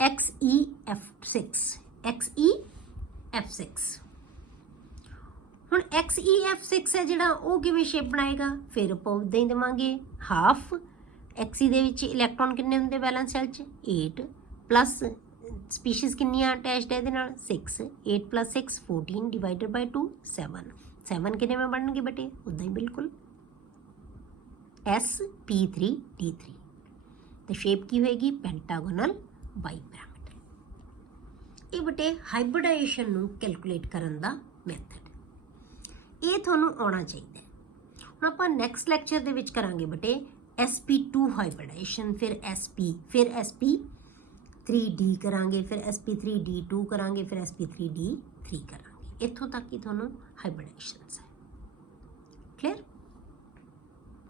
XEF6। XEF6 ਹੁਣ XEF6 ਹੈ ਜਿਹੜਾ ਉਹ ਕਿਵੇਂ ਸ਼ੇਪ ਬਣਾਏਗਾ? ਫਿਰ ਆਪਾਂ ਉੱਦਾਂ ਹੀ ਦੇਵਾਂਗੇ ਹਾਫ। XE ਦੇ ਵਿੱਚ ਇਲੈਕਟ੍ਰੋਨ ਕਿੰਨੇ ਹੁੰਦੇ ਬੈਲੈਂਸ ਸੈੱਲ 'ਚ? 8 ਪਲੱਸ ਸਪੀਸ਼ੀਜ਼ ਕਿੰਨੀਆਂ ਅਟੈਚਡ ਹੈ ਇਹਦੇ ਨਾਲ? 6। 8 + 6 14 ਡਿਵਾਈਡਡ ਬਾਈ 2 7। 7 ਕਿੰਨੇ में ਬਣਨਗੇ ਬੇਟੇ? ਉੱਦਾਂ ਹੀ ਬਿਲਕੁਲ sp3d3। ਤੇ ਸ਼ੇਪ ਕੀ ਹੋਏਗੀ? ਪੈਂਟਾਗੋਨਲ ਬਾਈ ਪਿਰਾਮਿਡਲ। ਇਹ ਬੇਟੇ ਹਾਈਬ੍ਰਿਡਾਈਜੇਸ਼ਨ ਨੂੰ ਕੈਲਕੂਲੇਟ ਕਰਨ ਦਾ ਮੈਥਡ, ਇਹ ਤੁਹਾਨੂੰ ਆਉਣਾ ਚਾਹੀਦਾ ਹੈ। ਹੁਣ ਆਪਾਂ ਨੈਕਸਟ ਲੈਕਚਰ ਦੇ ਵਿੱਚ ਕਰਾਂਗੇ ਬੇਟੇ sp2 ਹਾਈਬ੍ਰਿਡਾਈਜੇਸ਼ਨ, ਫਿਰ sp, ਫਿਰ sp3d ਕਰਾਂਗੇ, ਫਿਰ sp3d2 ਕਰਾਂਗੇ, ਫਿਰ sp3d3 ਕਰਾਂਗੇ। ਇੱਥੋਂ ਤੱਕ ਹੀ ਤੁਹਾਨੂੰ ਹਾਈਬ੍ਰਿਡਾਈਜੇਸ਼ਨਸ ਹੈ। ਕਲੀਅਰ?